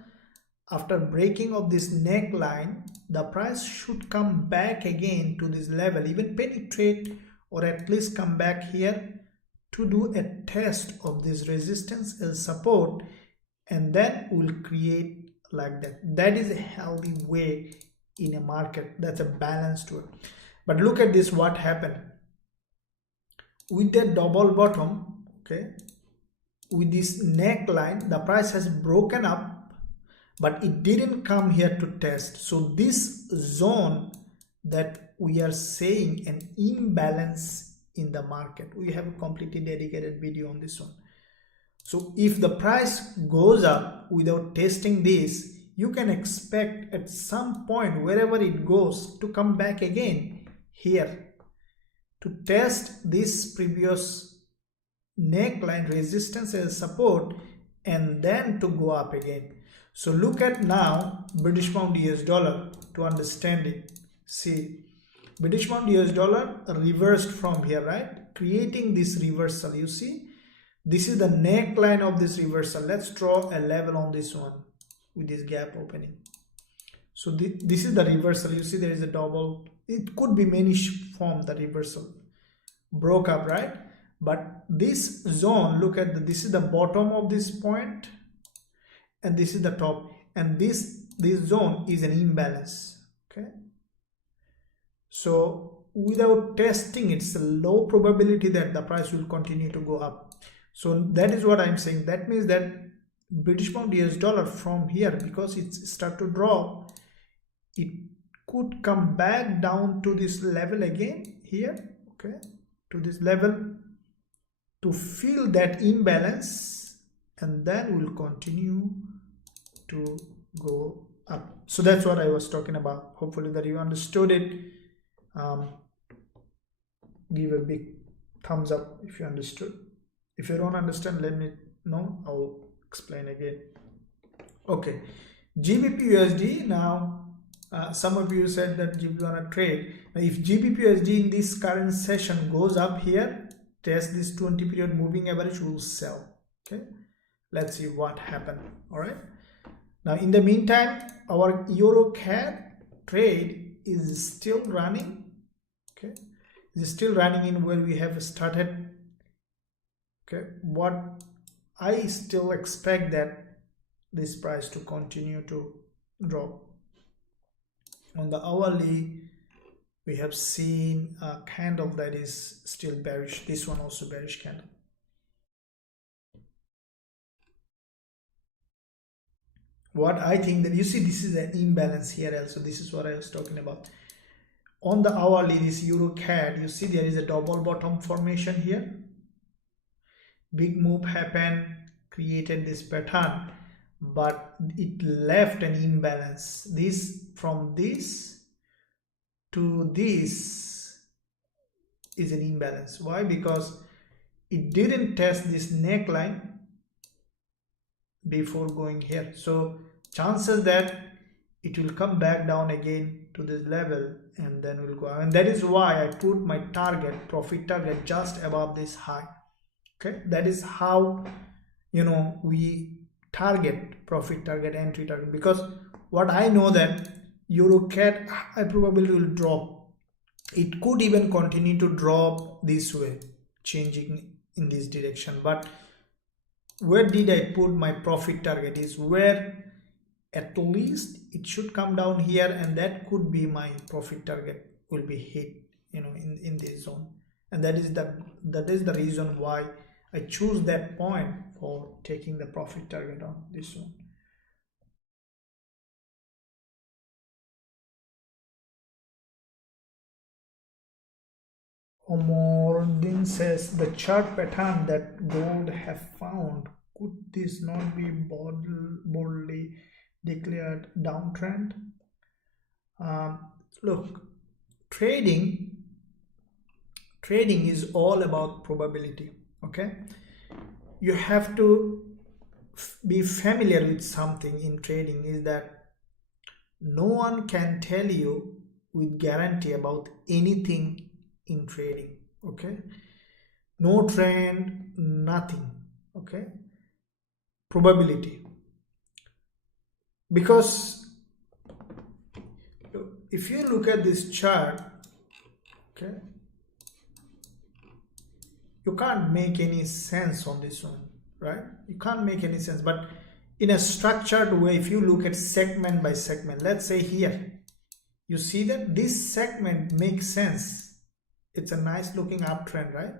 after breaking of this neckline, the price should come back again to this level, even penetrate, or at least come back here to do a test of this resistance as support, and then will create like that. That is a healthy way in a market. That's a balance to it. But look at this, what happened with that double bottom. Okay, with this neckline, the price has broken up, but it didn't come here to test. So this zone that we are saying an imbalance in the market, we have a completely dedicated video on this one. So if the price goes up without testing this, you can expect at some point, wherever it goes, to come back again here to test this previous neckline resistance as support, and then to go up again. So look at now British pound US dollar to understand it. See, British pound US dollar reversed from here, right? Creating this reversal. You see, this is the neckline of this reversal. Let's draw a level on this one with this gap opening. So this is the reversal. You see there is a double, it could be many form, the reversal broke up, right? But this zone, look at this is the bottom of this point, and this is the top, and this zone is an imbalance. Okay, so without testing, it's a low probability that the price will continue to go up. So that is what I'm saying. That means that British pound US dollar from here, because it's start to drop, it could come back down to this level again here, okay, to this level, to feel that imbalance, and then we'll continue to go up. So that's what I was talking about. Hopefully that you understood it. Give a big thumbs up if you understood. If you don't understand, let me know, I'll explain again. Okay, GBP USD. Now some of you said that you wanna trade. Now if GBP USD in this current session goes up here, test this 20 period moving average, will sell. Okay, let's see what happened. All right, now in the meantime, our euro CAD trade is still running. Okay, it is still running in where we have started. Okay, what I still expect that this price to continue to drop. On the hourly, we have seen a candle that is still bearish. This one also bearish candle. What I think that, you see, this is an imbalance here also. This is what I was talking about. On the hourly, this euro CAD, you see there is a double bottom formation here. Big move happened, created this pattern, but it left an imbalance. This from this to this is an imbalance. Why? Because it didn't test this neckline before going here, so chances that it will come back down again to this level and then will go, and that is why I put my target, profit target, just above this high. Okay, that is how, you know, we target profit target, entry target, because what I know that EuroCAD high probability will drop. It could even continue to drop this way, changing in this direction, but where did I put my profit target is where at least it should come down here, and that could be my profit target will be hit, you know, in this zone. And that is the reason why I choose that point for taking the profit target on this one. Omordin says the chart pattern that gold have found, could this not be boldly declared downtrend? Look, trading is all about probability. Okay, you have to be familiar with something in trading, is that no one can tell you with guarantee about anything in trading. Okay, no trend, nothing. Okay, probability, because if you look at this chart, okay, you can't make any sense on this one, right? You can't make any sense, but in a structured way, if you look at segment by segment, let's say here, you see that this segment makes sense. It's a nice looking uptrend, right?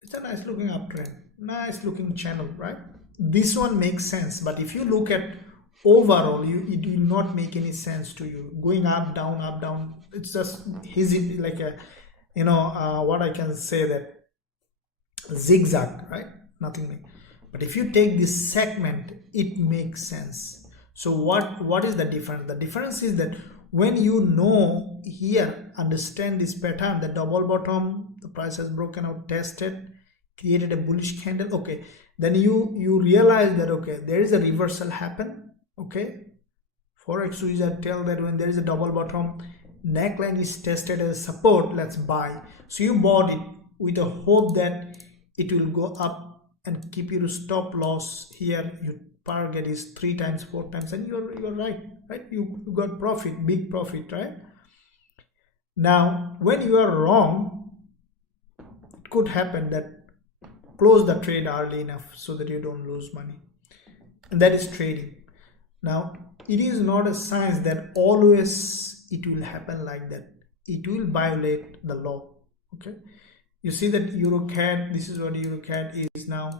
It's a nice looking uptrend, nice looking channel, right? This one makes sense, but if you look at overall, it will not make any sense to you. Going up, down, it's just easy, like a, you know, what I can say, that zigzag, right? Nothing like. But if you take this segment, it makes sense. So what is the difference? The difference is that when you know here, understand this pattern, the double bottom, the price has broken out, tested, created a bullish candle. Okay, then you realize that, okay, there is a reversal happen. Okay, Forex wizard tell that when there is a double bottom, neckline is tested as support, let's buy. So you bought it with a hope that it will go up and keep your stop loss here. Your target is 3 times, 4 times, and you're right? You got profit, big profit, right? Now when you are wrong, it could happen that close the trade early enough so that you don't lose money, and that is trading. Now it is not a science that always it will happen like that. It will violate the law. Okay, you see that EuroCAD, this is what EuroCAD is now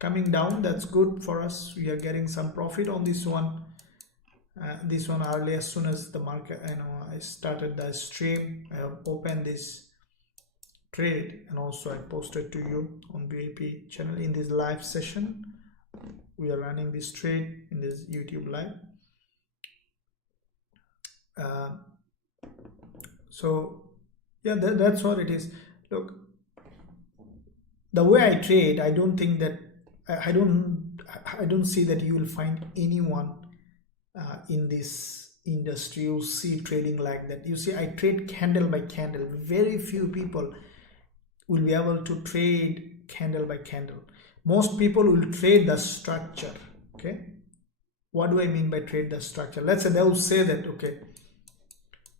coming down. That's good for us. We are getting some profit on this one. This one early, as soon as the market, I started the stream, I have opened this trade, and also I posted to you on VIP channel in this live session. We are running this trade in this YouTube live. So yeah, that's what it is. Look, the way I trade, I don't think that I don't see that you will find anyone in this industry who see trading like that. You see, I trade candle by candle. Very few people will be able to trade candle by candle. Most people will trade the structure. Okay, what do I mean by trade the structure? Let's say they will say that, okay,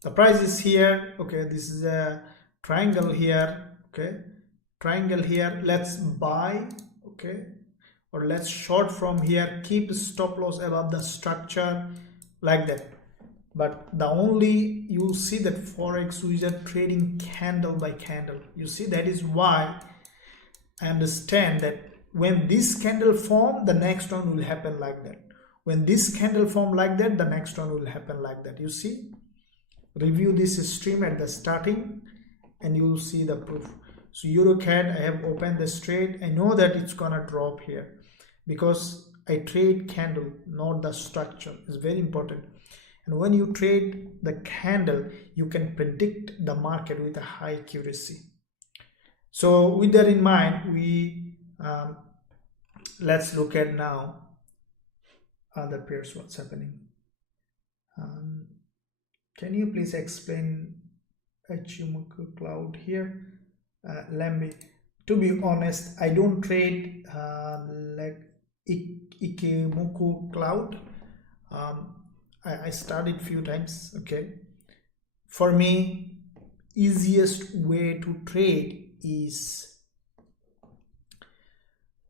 the price is here, okay, this is a triangle here, okay, triangle here, let's buy, okay, or let's short from here, keep stop loss above the structure, like that. But the only, you see that Forex wizard trading candle by candle. You see, that is why I understand that when this candle form, the next one will happen like that. When this candle form like that, the next one will happen like that. You see, review this stream at the starting and you will see the proof. So EuroCAD, I have opened this trade. I know that it's gonna drop here because I trade candle, not the structure. It's very important. And when you trade the candle, you can predict the market with a high accuracy. So with that in mind, we let's look at now other pairs, what's happening. Can you please explain Usdjpy cloud here? Lambi. To be honest, I don't trade like Gbpusd cloud. I studied few times. Okay, for me, easiest way to trade is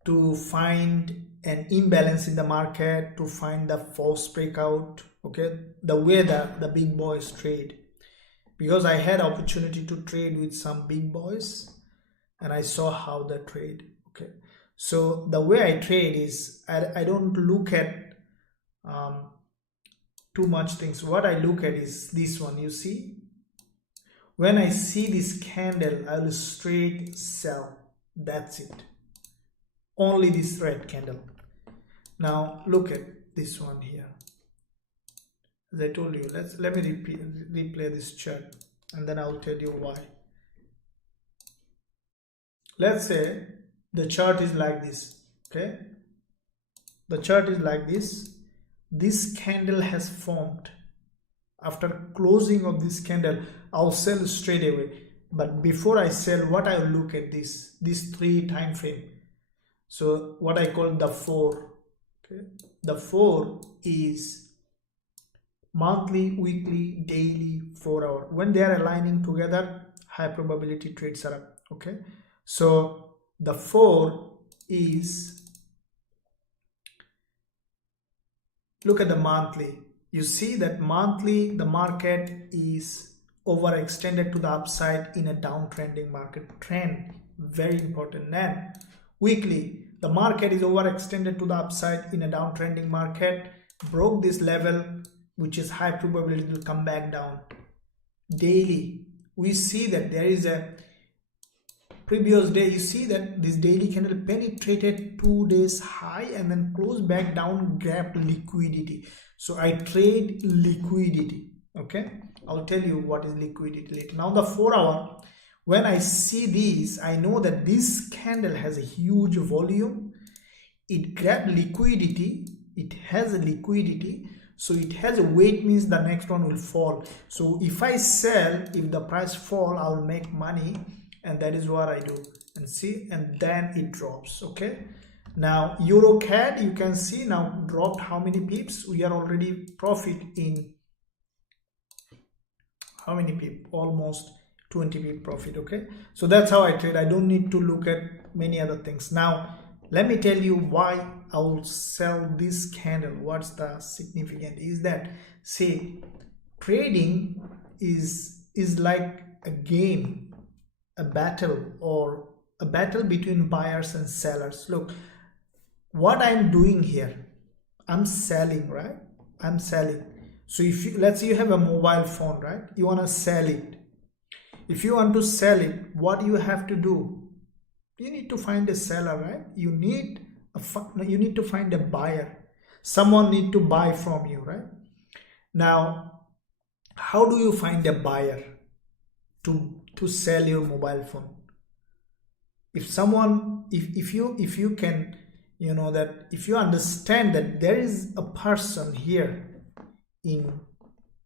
to find an imbalance in the market, to find the false breakout. Okay, the way the big boys trade, because I had opportunity to trade with some big boys and I saw how they trade. Okay, so the way I trade is I don't look at too much things. What I look at is this one. You see, when I see this candle, I will straight sell. That's it. Only this red candle. Now look at this one here. As I told you, let me replay this chart and then I'll tell you why. Let's say the chart is like this. Okay, the chart is like this. This candle has formed. After closing of this candle, I'll sell straight away. But before I sell, what I will look at this 3 time frame. So what I call the 4. Okay, the 4 is monthly, weekly, daily, 4 hour. When they are aligning together, high probability trades are up. Okay, so the 4 is, look at the monthly. You see that monthly the market is overextended to the upside in a downtrending market trend. Very important. Then weekly the market is overextended to the upside in a downtrending market, broke this level, which is high probability to come back down. Daily, we see that there is a previous day. You see that this daily candle penetrated 2 days high and then closed back down, grabbed liquidity. So I trade liquidity. Okay, I'll tell you what is liquidity later. Now the 4 hour, when I see these, I know that this candle has a huge volume. It grabbed liquidity. It has a liquidity. So it has a weight, means the next one will fall. So if I sell, if the price fall, I will make money. And that is what I do. And see, and then it drops. Okay. Now EuroCAD, you can see now dropped how many pips. We are already profit in how many pip? Almost 20 pip profit. Okay, so that's how I trade. I don't need to look at many other things. Now let me tell you why I will sell this candle. What's the significant is that, say, trading is like a game, a battle, or a battle between buyers and sellers. Look, what I'm doing here, I'm selling, right? I'm selling. So if you, let's say you have a mobile phone, right? You want to sell it. If you want to sell it, what you have to do? You need to find a seller, right? You need to find a buyer. Someone need to buy from you, right? Now, how do you find a buyer to sell your mobile phone? If someone, if you can, you know, that if you understand that there is a person here in,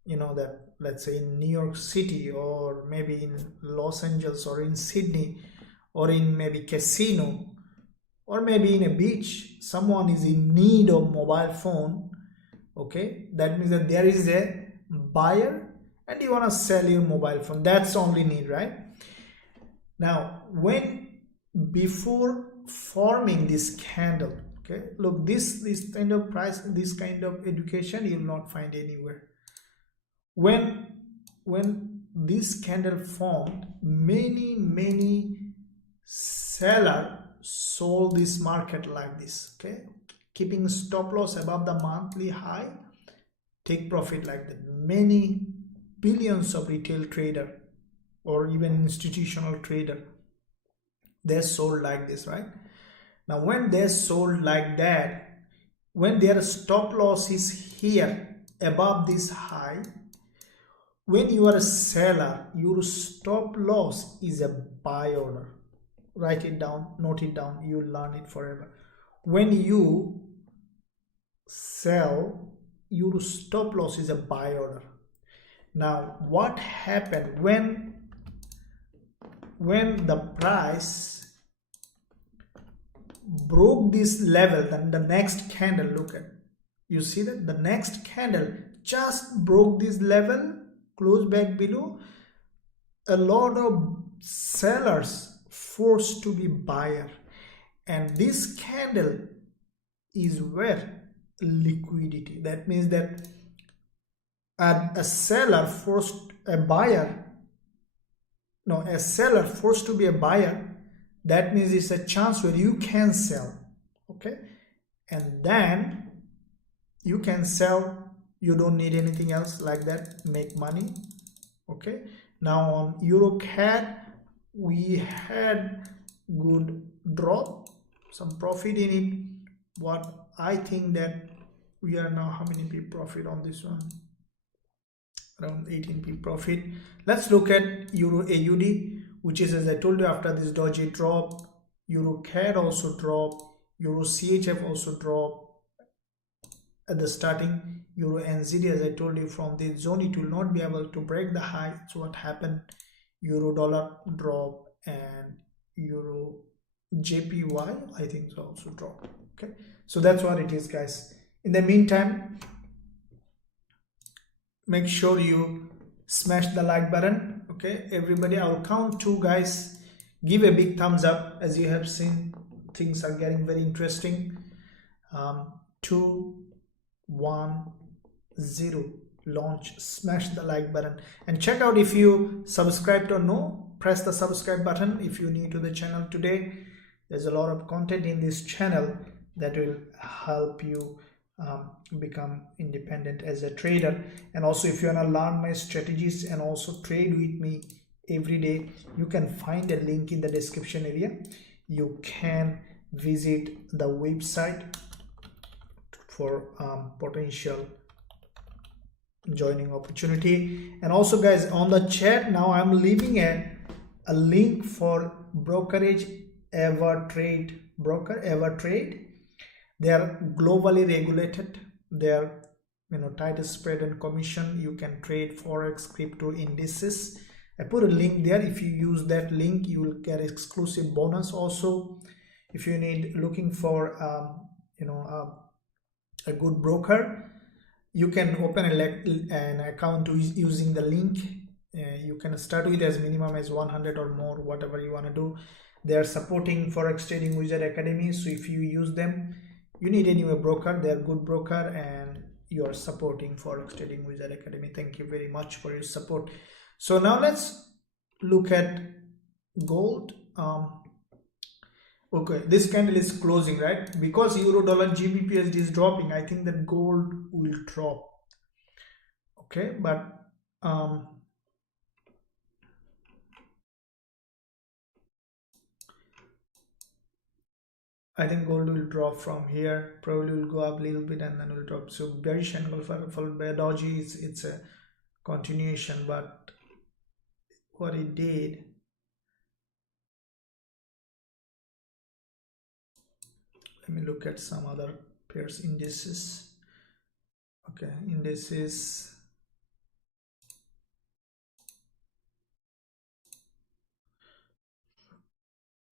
you know, that let's say in New York City, or maybe in Los Angeles, or in Sydney, or in maybe casino, or maybe in a beach, someone is in need of mobile phone. Okay, that means that there is a buyer and you want to sell your mobile phone. That's only need, right? Now, before forming this candle, okay, look, this kind of price, this kind of education you will not find anywhere. When this candle formed, many seller sold this market like this. Okay, keeping stop loss above the monthly high, take profit like that. Many billions of retail trader or even institutional trader, they sold like this, right? Now when they sold like that, when their stop loss is here above this high, when you are a seller, your stop loss is a buy order. Write it down, note it down, you will learn it forever. When you sell, your stop loss is a buy order. Now what happened when the price broke this level? Then the next candle, look at, you see that the next candle just broke this level, close back below. A lot of sellers forced to be buyer, and this candle is where liquidity. That means that a seller forced a buyer, no, a seller forced to be a buyer. That means it's a chance where you can sell, okay, and then you can sell. You don't need anything else like that, make money. Okay, now on EuroCAD we had good drop, some profit in it. What I think that we are now, how many p profit on this one? Around 18p profit. Let's look at Euro AUD, which is, as I told you, after this dodgy drop, EuroCAD also drop, Euro CHF also drop at the starting. Euro NZD, as I told you, from this zone it will not be able to break the high. So what happened? Euro dollar drop, and Euro JPY I think so also drop. Okay, so that's what it is, guys. In the meantime, make sure you smash the like button. Okay, everybody, I'll count 2, guys. Give a big thumbs up. As you have seen, things are getting very interesting. 2, 1, 0, launch. Smash the like button and check out if you subscribed or no. Press the subscribe button if you're new to the channel today. There's a lot of content in this channel that will help you become independent as a trader. And also, if you want to learn my strategies and also trade with me every day, you can find a link in the description area. You can visit the website for potential joining opportunity. And also, guys, on the chat now I'm leaving a link for brokerage Evertrade. They are globally regulated. They are, tighter spread and commission. You can trade forex, crypto, indices. I put a link there. If you use that link, you will get exclusive bonus. Also, if you need looking for a good broker, you can open an account using the link. You can start with as minimum as 100 or more, whatever you want to do. They are supporting Forex Trading Wizard Academy, so if you use them, you need anyway broker. They are good broker, and you are supporting Forex Trading Wizard Academy. Thank you very much for your support. So now let's look at gold. Okay, this candle is closing, right? Because euro dollar Gbpusd is dropping, I think that gold will drop. Okay, but I think gold will drop from here, probably will go up a little bit and then will drop. So bearish angle followed by a doji, it's a continuation. But what it did, let me look at some other pairs, indices. Okay, indices.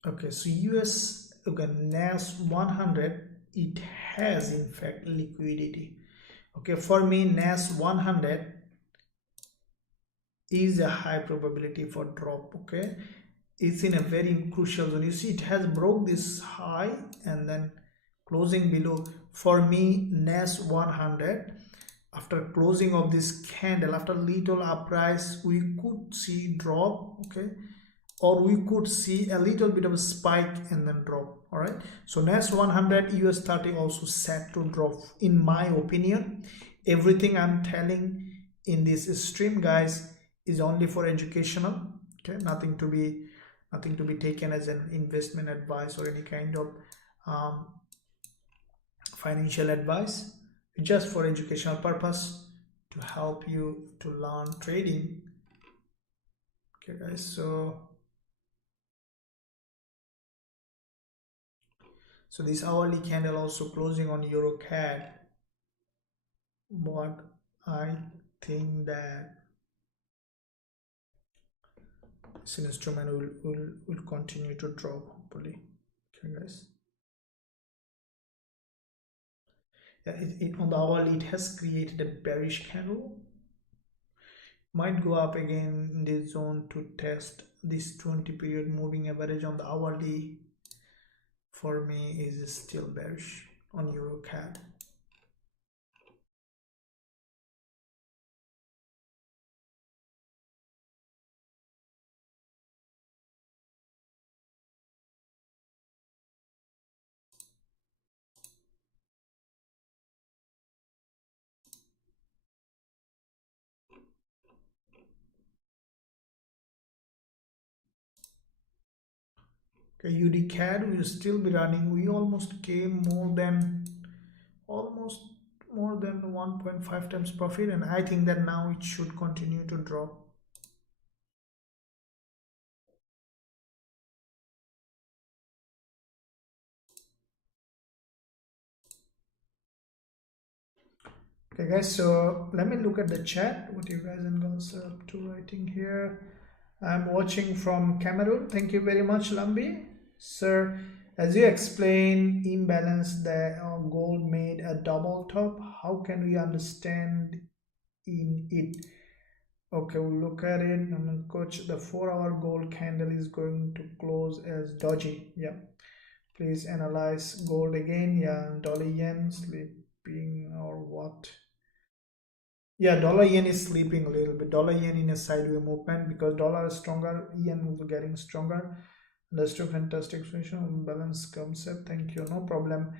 Okay, so NAS100, it has in fact liquidity. Okay, for me NAS100 is a high probability for drop. Okay, it's in a very crucial zone. You see it has broke this high and then closing below. For me NAS100, after closing of this candle, after little uprise, we could see drop. Okay, or we could see a little bit of a spike and then drop. All right, so NAS100 US30 also set to drop, in my opinion. Everything I'm telling in this stream, guys, is only for educational. Okay, nothing to be taken as an investment advice or any kind of financial advice, just for educational purpose, to help you to learn trading. Okay guys, so this hourly candle also closing on EuroCAD, but I think that this instrument will continue to drop hopefully. Okay guys, yeah, on the hourly it has created a bearish candle, might go up again in this zone to test this 20 period moving average. On the hourly for me is still bearish on EuroCAD. Okay, UDCAD will still be running. We almost came more than 1.5 times profit, and I think that now it should continue to drop. Okay guys, so let me look at the chat, what you guys and girls are up to writing here. I'm watching from Cameroon. Thank you very much, Lambi. Sir, as you explained, imbalance, the gold made a double top. How can we understand in it? Okay, we'll look at it. Coach, the 4-hour gold candle is going to close as doji. Yeah. Please analyze gold again. Yeah, dollar yen sleeping or what? Yeah, dollar yen is sleeping a little bit. Dollar yen in a sideways movement because dollar is stronger, yen will be getting stronger. That's a fantastic explanation. Balance concept. Thank you. No problem.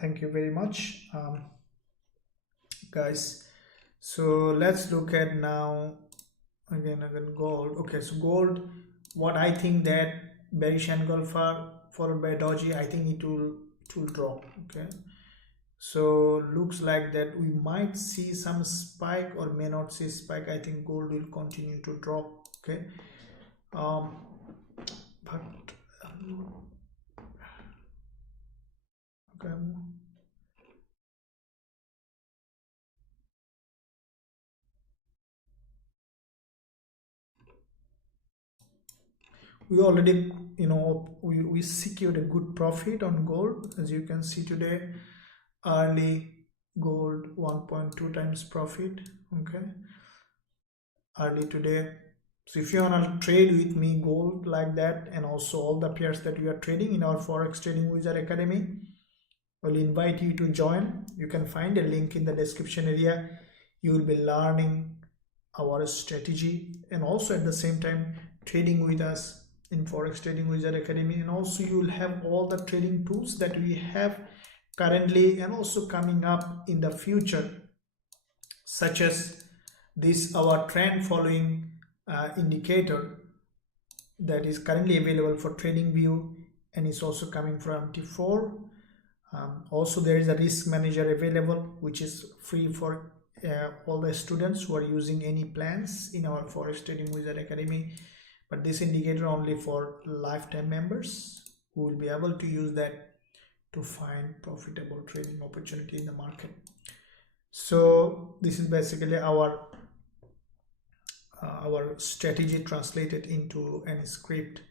Thank you very much, guys. So let's look at now again gold. Okay, so gold, what I think that bearish engulfer followed by doji, I think it will drop. Okay, so looks like that we might see some spike or may not see spike. I think gold will continue to drop. Okay, but okay, we already, we secured a good profit on gold, as you can see today. Early gold 1.2 times profit. Okay, early today. So if you want to trade with me gold like that, and also all the pairs that we are trading in our Forex Trading Wizard Academy, I will invite you to join. You can find a link in the description area. You will be learning our strategy and also at the same time trading with us in Forex Trading Wizard Academy. And also you will have all the trading tools that we have currently and also coming up in the future, such as this our trend following indicator that is currently available for trading view and is also coming from MT4. Also there is a risk manager available which is free for all the students who are using any plans in our Forex Trading Wizard Academy, but this indicator only for lifetime members who will be able to use that to find profitable trading opportunity in the market. So this is basically our strategy translated into any script.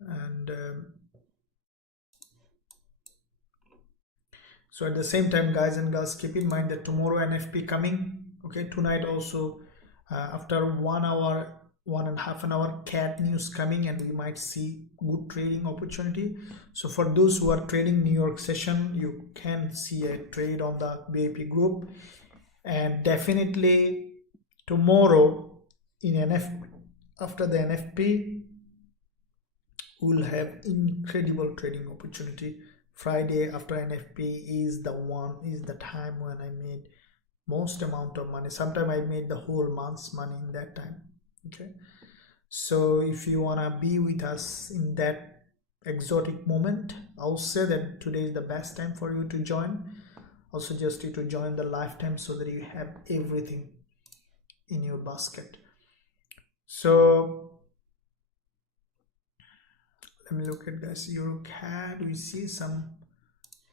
And so at the same time, guys and girls, keep in mind that tomorrow NFP coming. Okay, tonight also after 1 hour, 1.5 an hour CAT news coming, and we might see good trading opportunity. So for those who are trading New York session, you can see a trade on the VIP group. And definitely tomorrow in NFP, after the NFP, we'll have incredible trading opportunity. Friday after NFP is the time when I made most amount of money. Sometimes I made the whole month's money in that time. Okay, so if you wanna be with us in that exotic moment. I'll say that today is the best time for you to join. I'll suggest you to join the lifetime so that you have everything in your basket. So let me look at guys, EuroCAD. We see some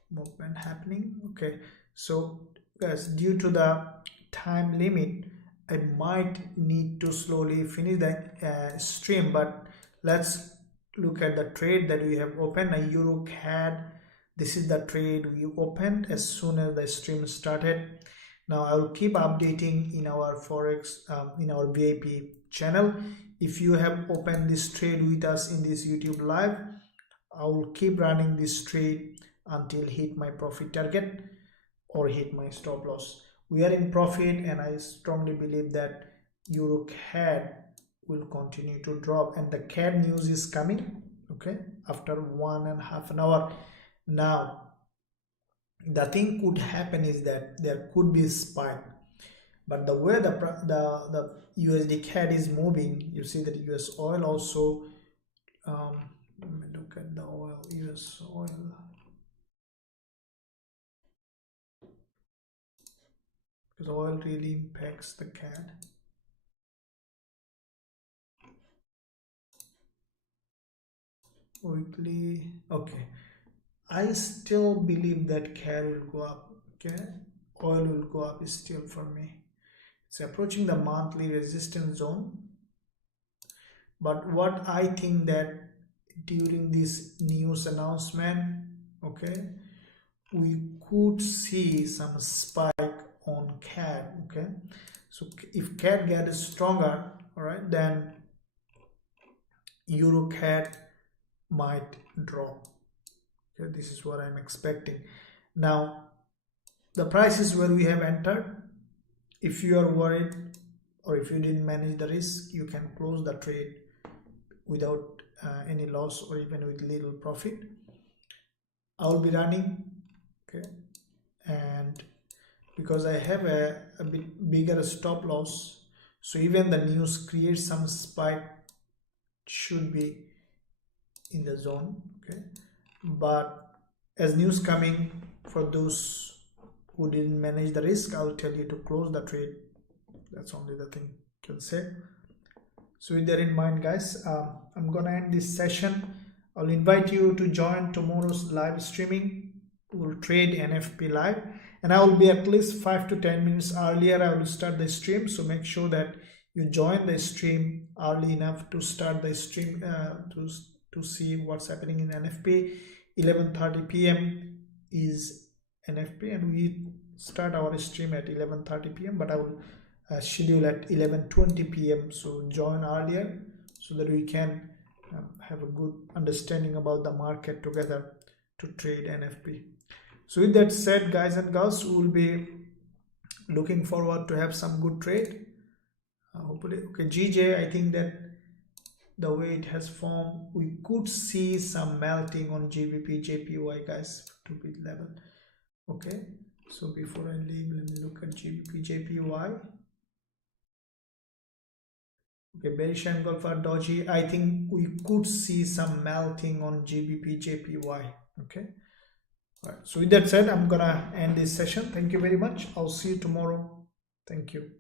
movement happening. Okay, so guys, due to the time limit, I might need to slowly finish the stream, but let's look at the trade that we have opened. A EuroCAD, this is the trade we opened as soon as the stream started. Now I will keep updating in our Forex, in our VIP channel. If you have opened this trade with us in this YouTube live, I will keep running this trade until hit my profit target or hit my stop loss. We are in profit, and I strongly believe that EuroCAD will continue to drop, and the CAD news is coming, okay, after 1.5 hours. Now the thing could happen is that there could be a spike, but the way the USD CAD is moving, you see that US oil also, let me look at the oil, US oil. Because oil really impacts the CAD. Weekly, okay. I still believe that CAD will go up, okay. Oil will go up still for me. It's approaching the monthly resistance zone. But what I think that during this news announcement, okay, we could see some spike on CAD, okay. So if CAD gets stronger, all right, then EuroCAD might drop. Okay, this is what I'm expecting. Now the prices where we have entered, if you are worried or if you didn't manage the risk, you can close the trade without any loss or even with little profit. I will be running, okay, and because I have a bit bigger stop loss, so even the news creates some spike, should be in the zone, okay. But as news coming, for those who didn't manage the risk, I'll tell you to close the trade. That's only the thing I can say. So with that in mind, guys, I'm gonna end this session. I'll invite you to join tomorrow's live streaming. We'll trade NFP live, and I will be at least 5 to 10 minutes earlier. I will start the stream, so make sure that you join the stream early enough to start the stream, to see what's happening in NFP. 11:30 p.m. is NFP, and we start our stream at 11:30 p.m. but I will schedule at 11:20 p.m. so join earlier so that we can have a good understanding about the market together to trade NFP. So with that said, guys and girls, we will be looking forward to have some good trade, hopefully. Okay, GJ, I think that the way it has formed, we could see some melting on Gbpusd, guys, to bit level. Okay, so before I leave, let me look at Gbpusd. Okay, bearish angle for doji. I think we could see some melting on Gbpusd. Okay, all right, so with that said, I'm gonna end this session. Thank you very much. I'll see you tomorrow. Thank you.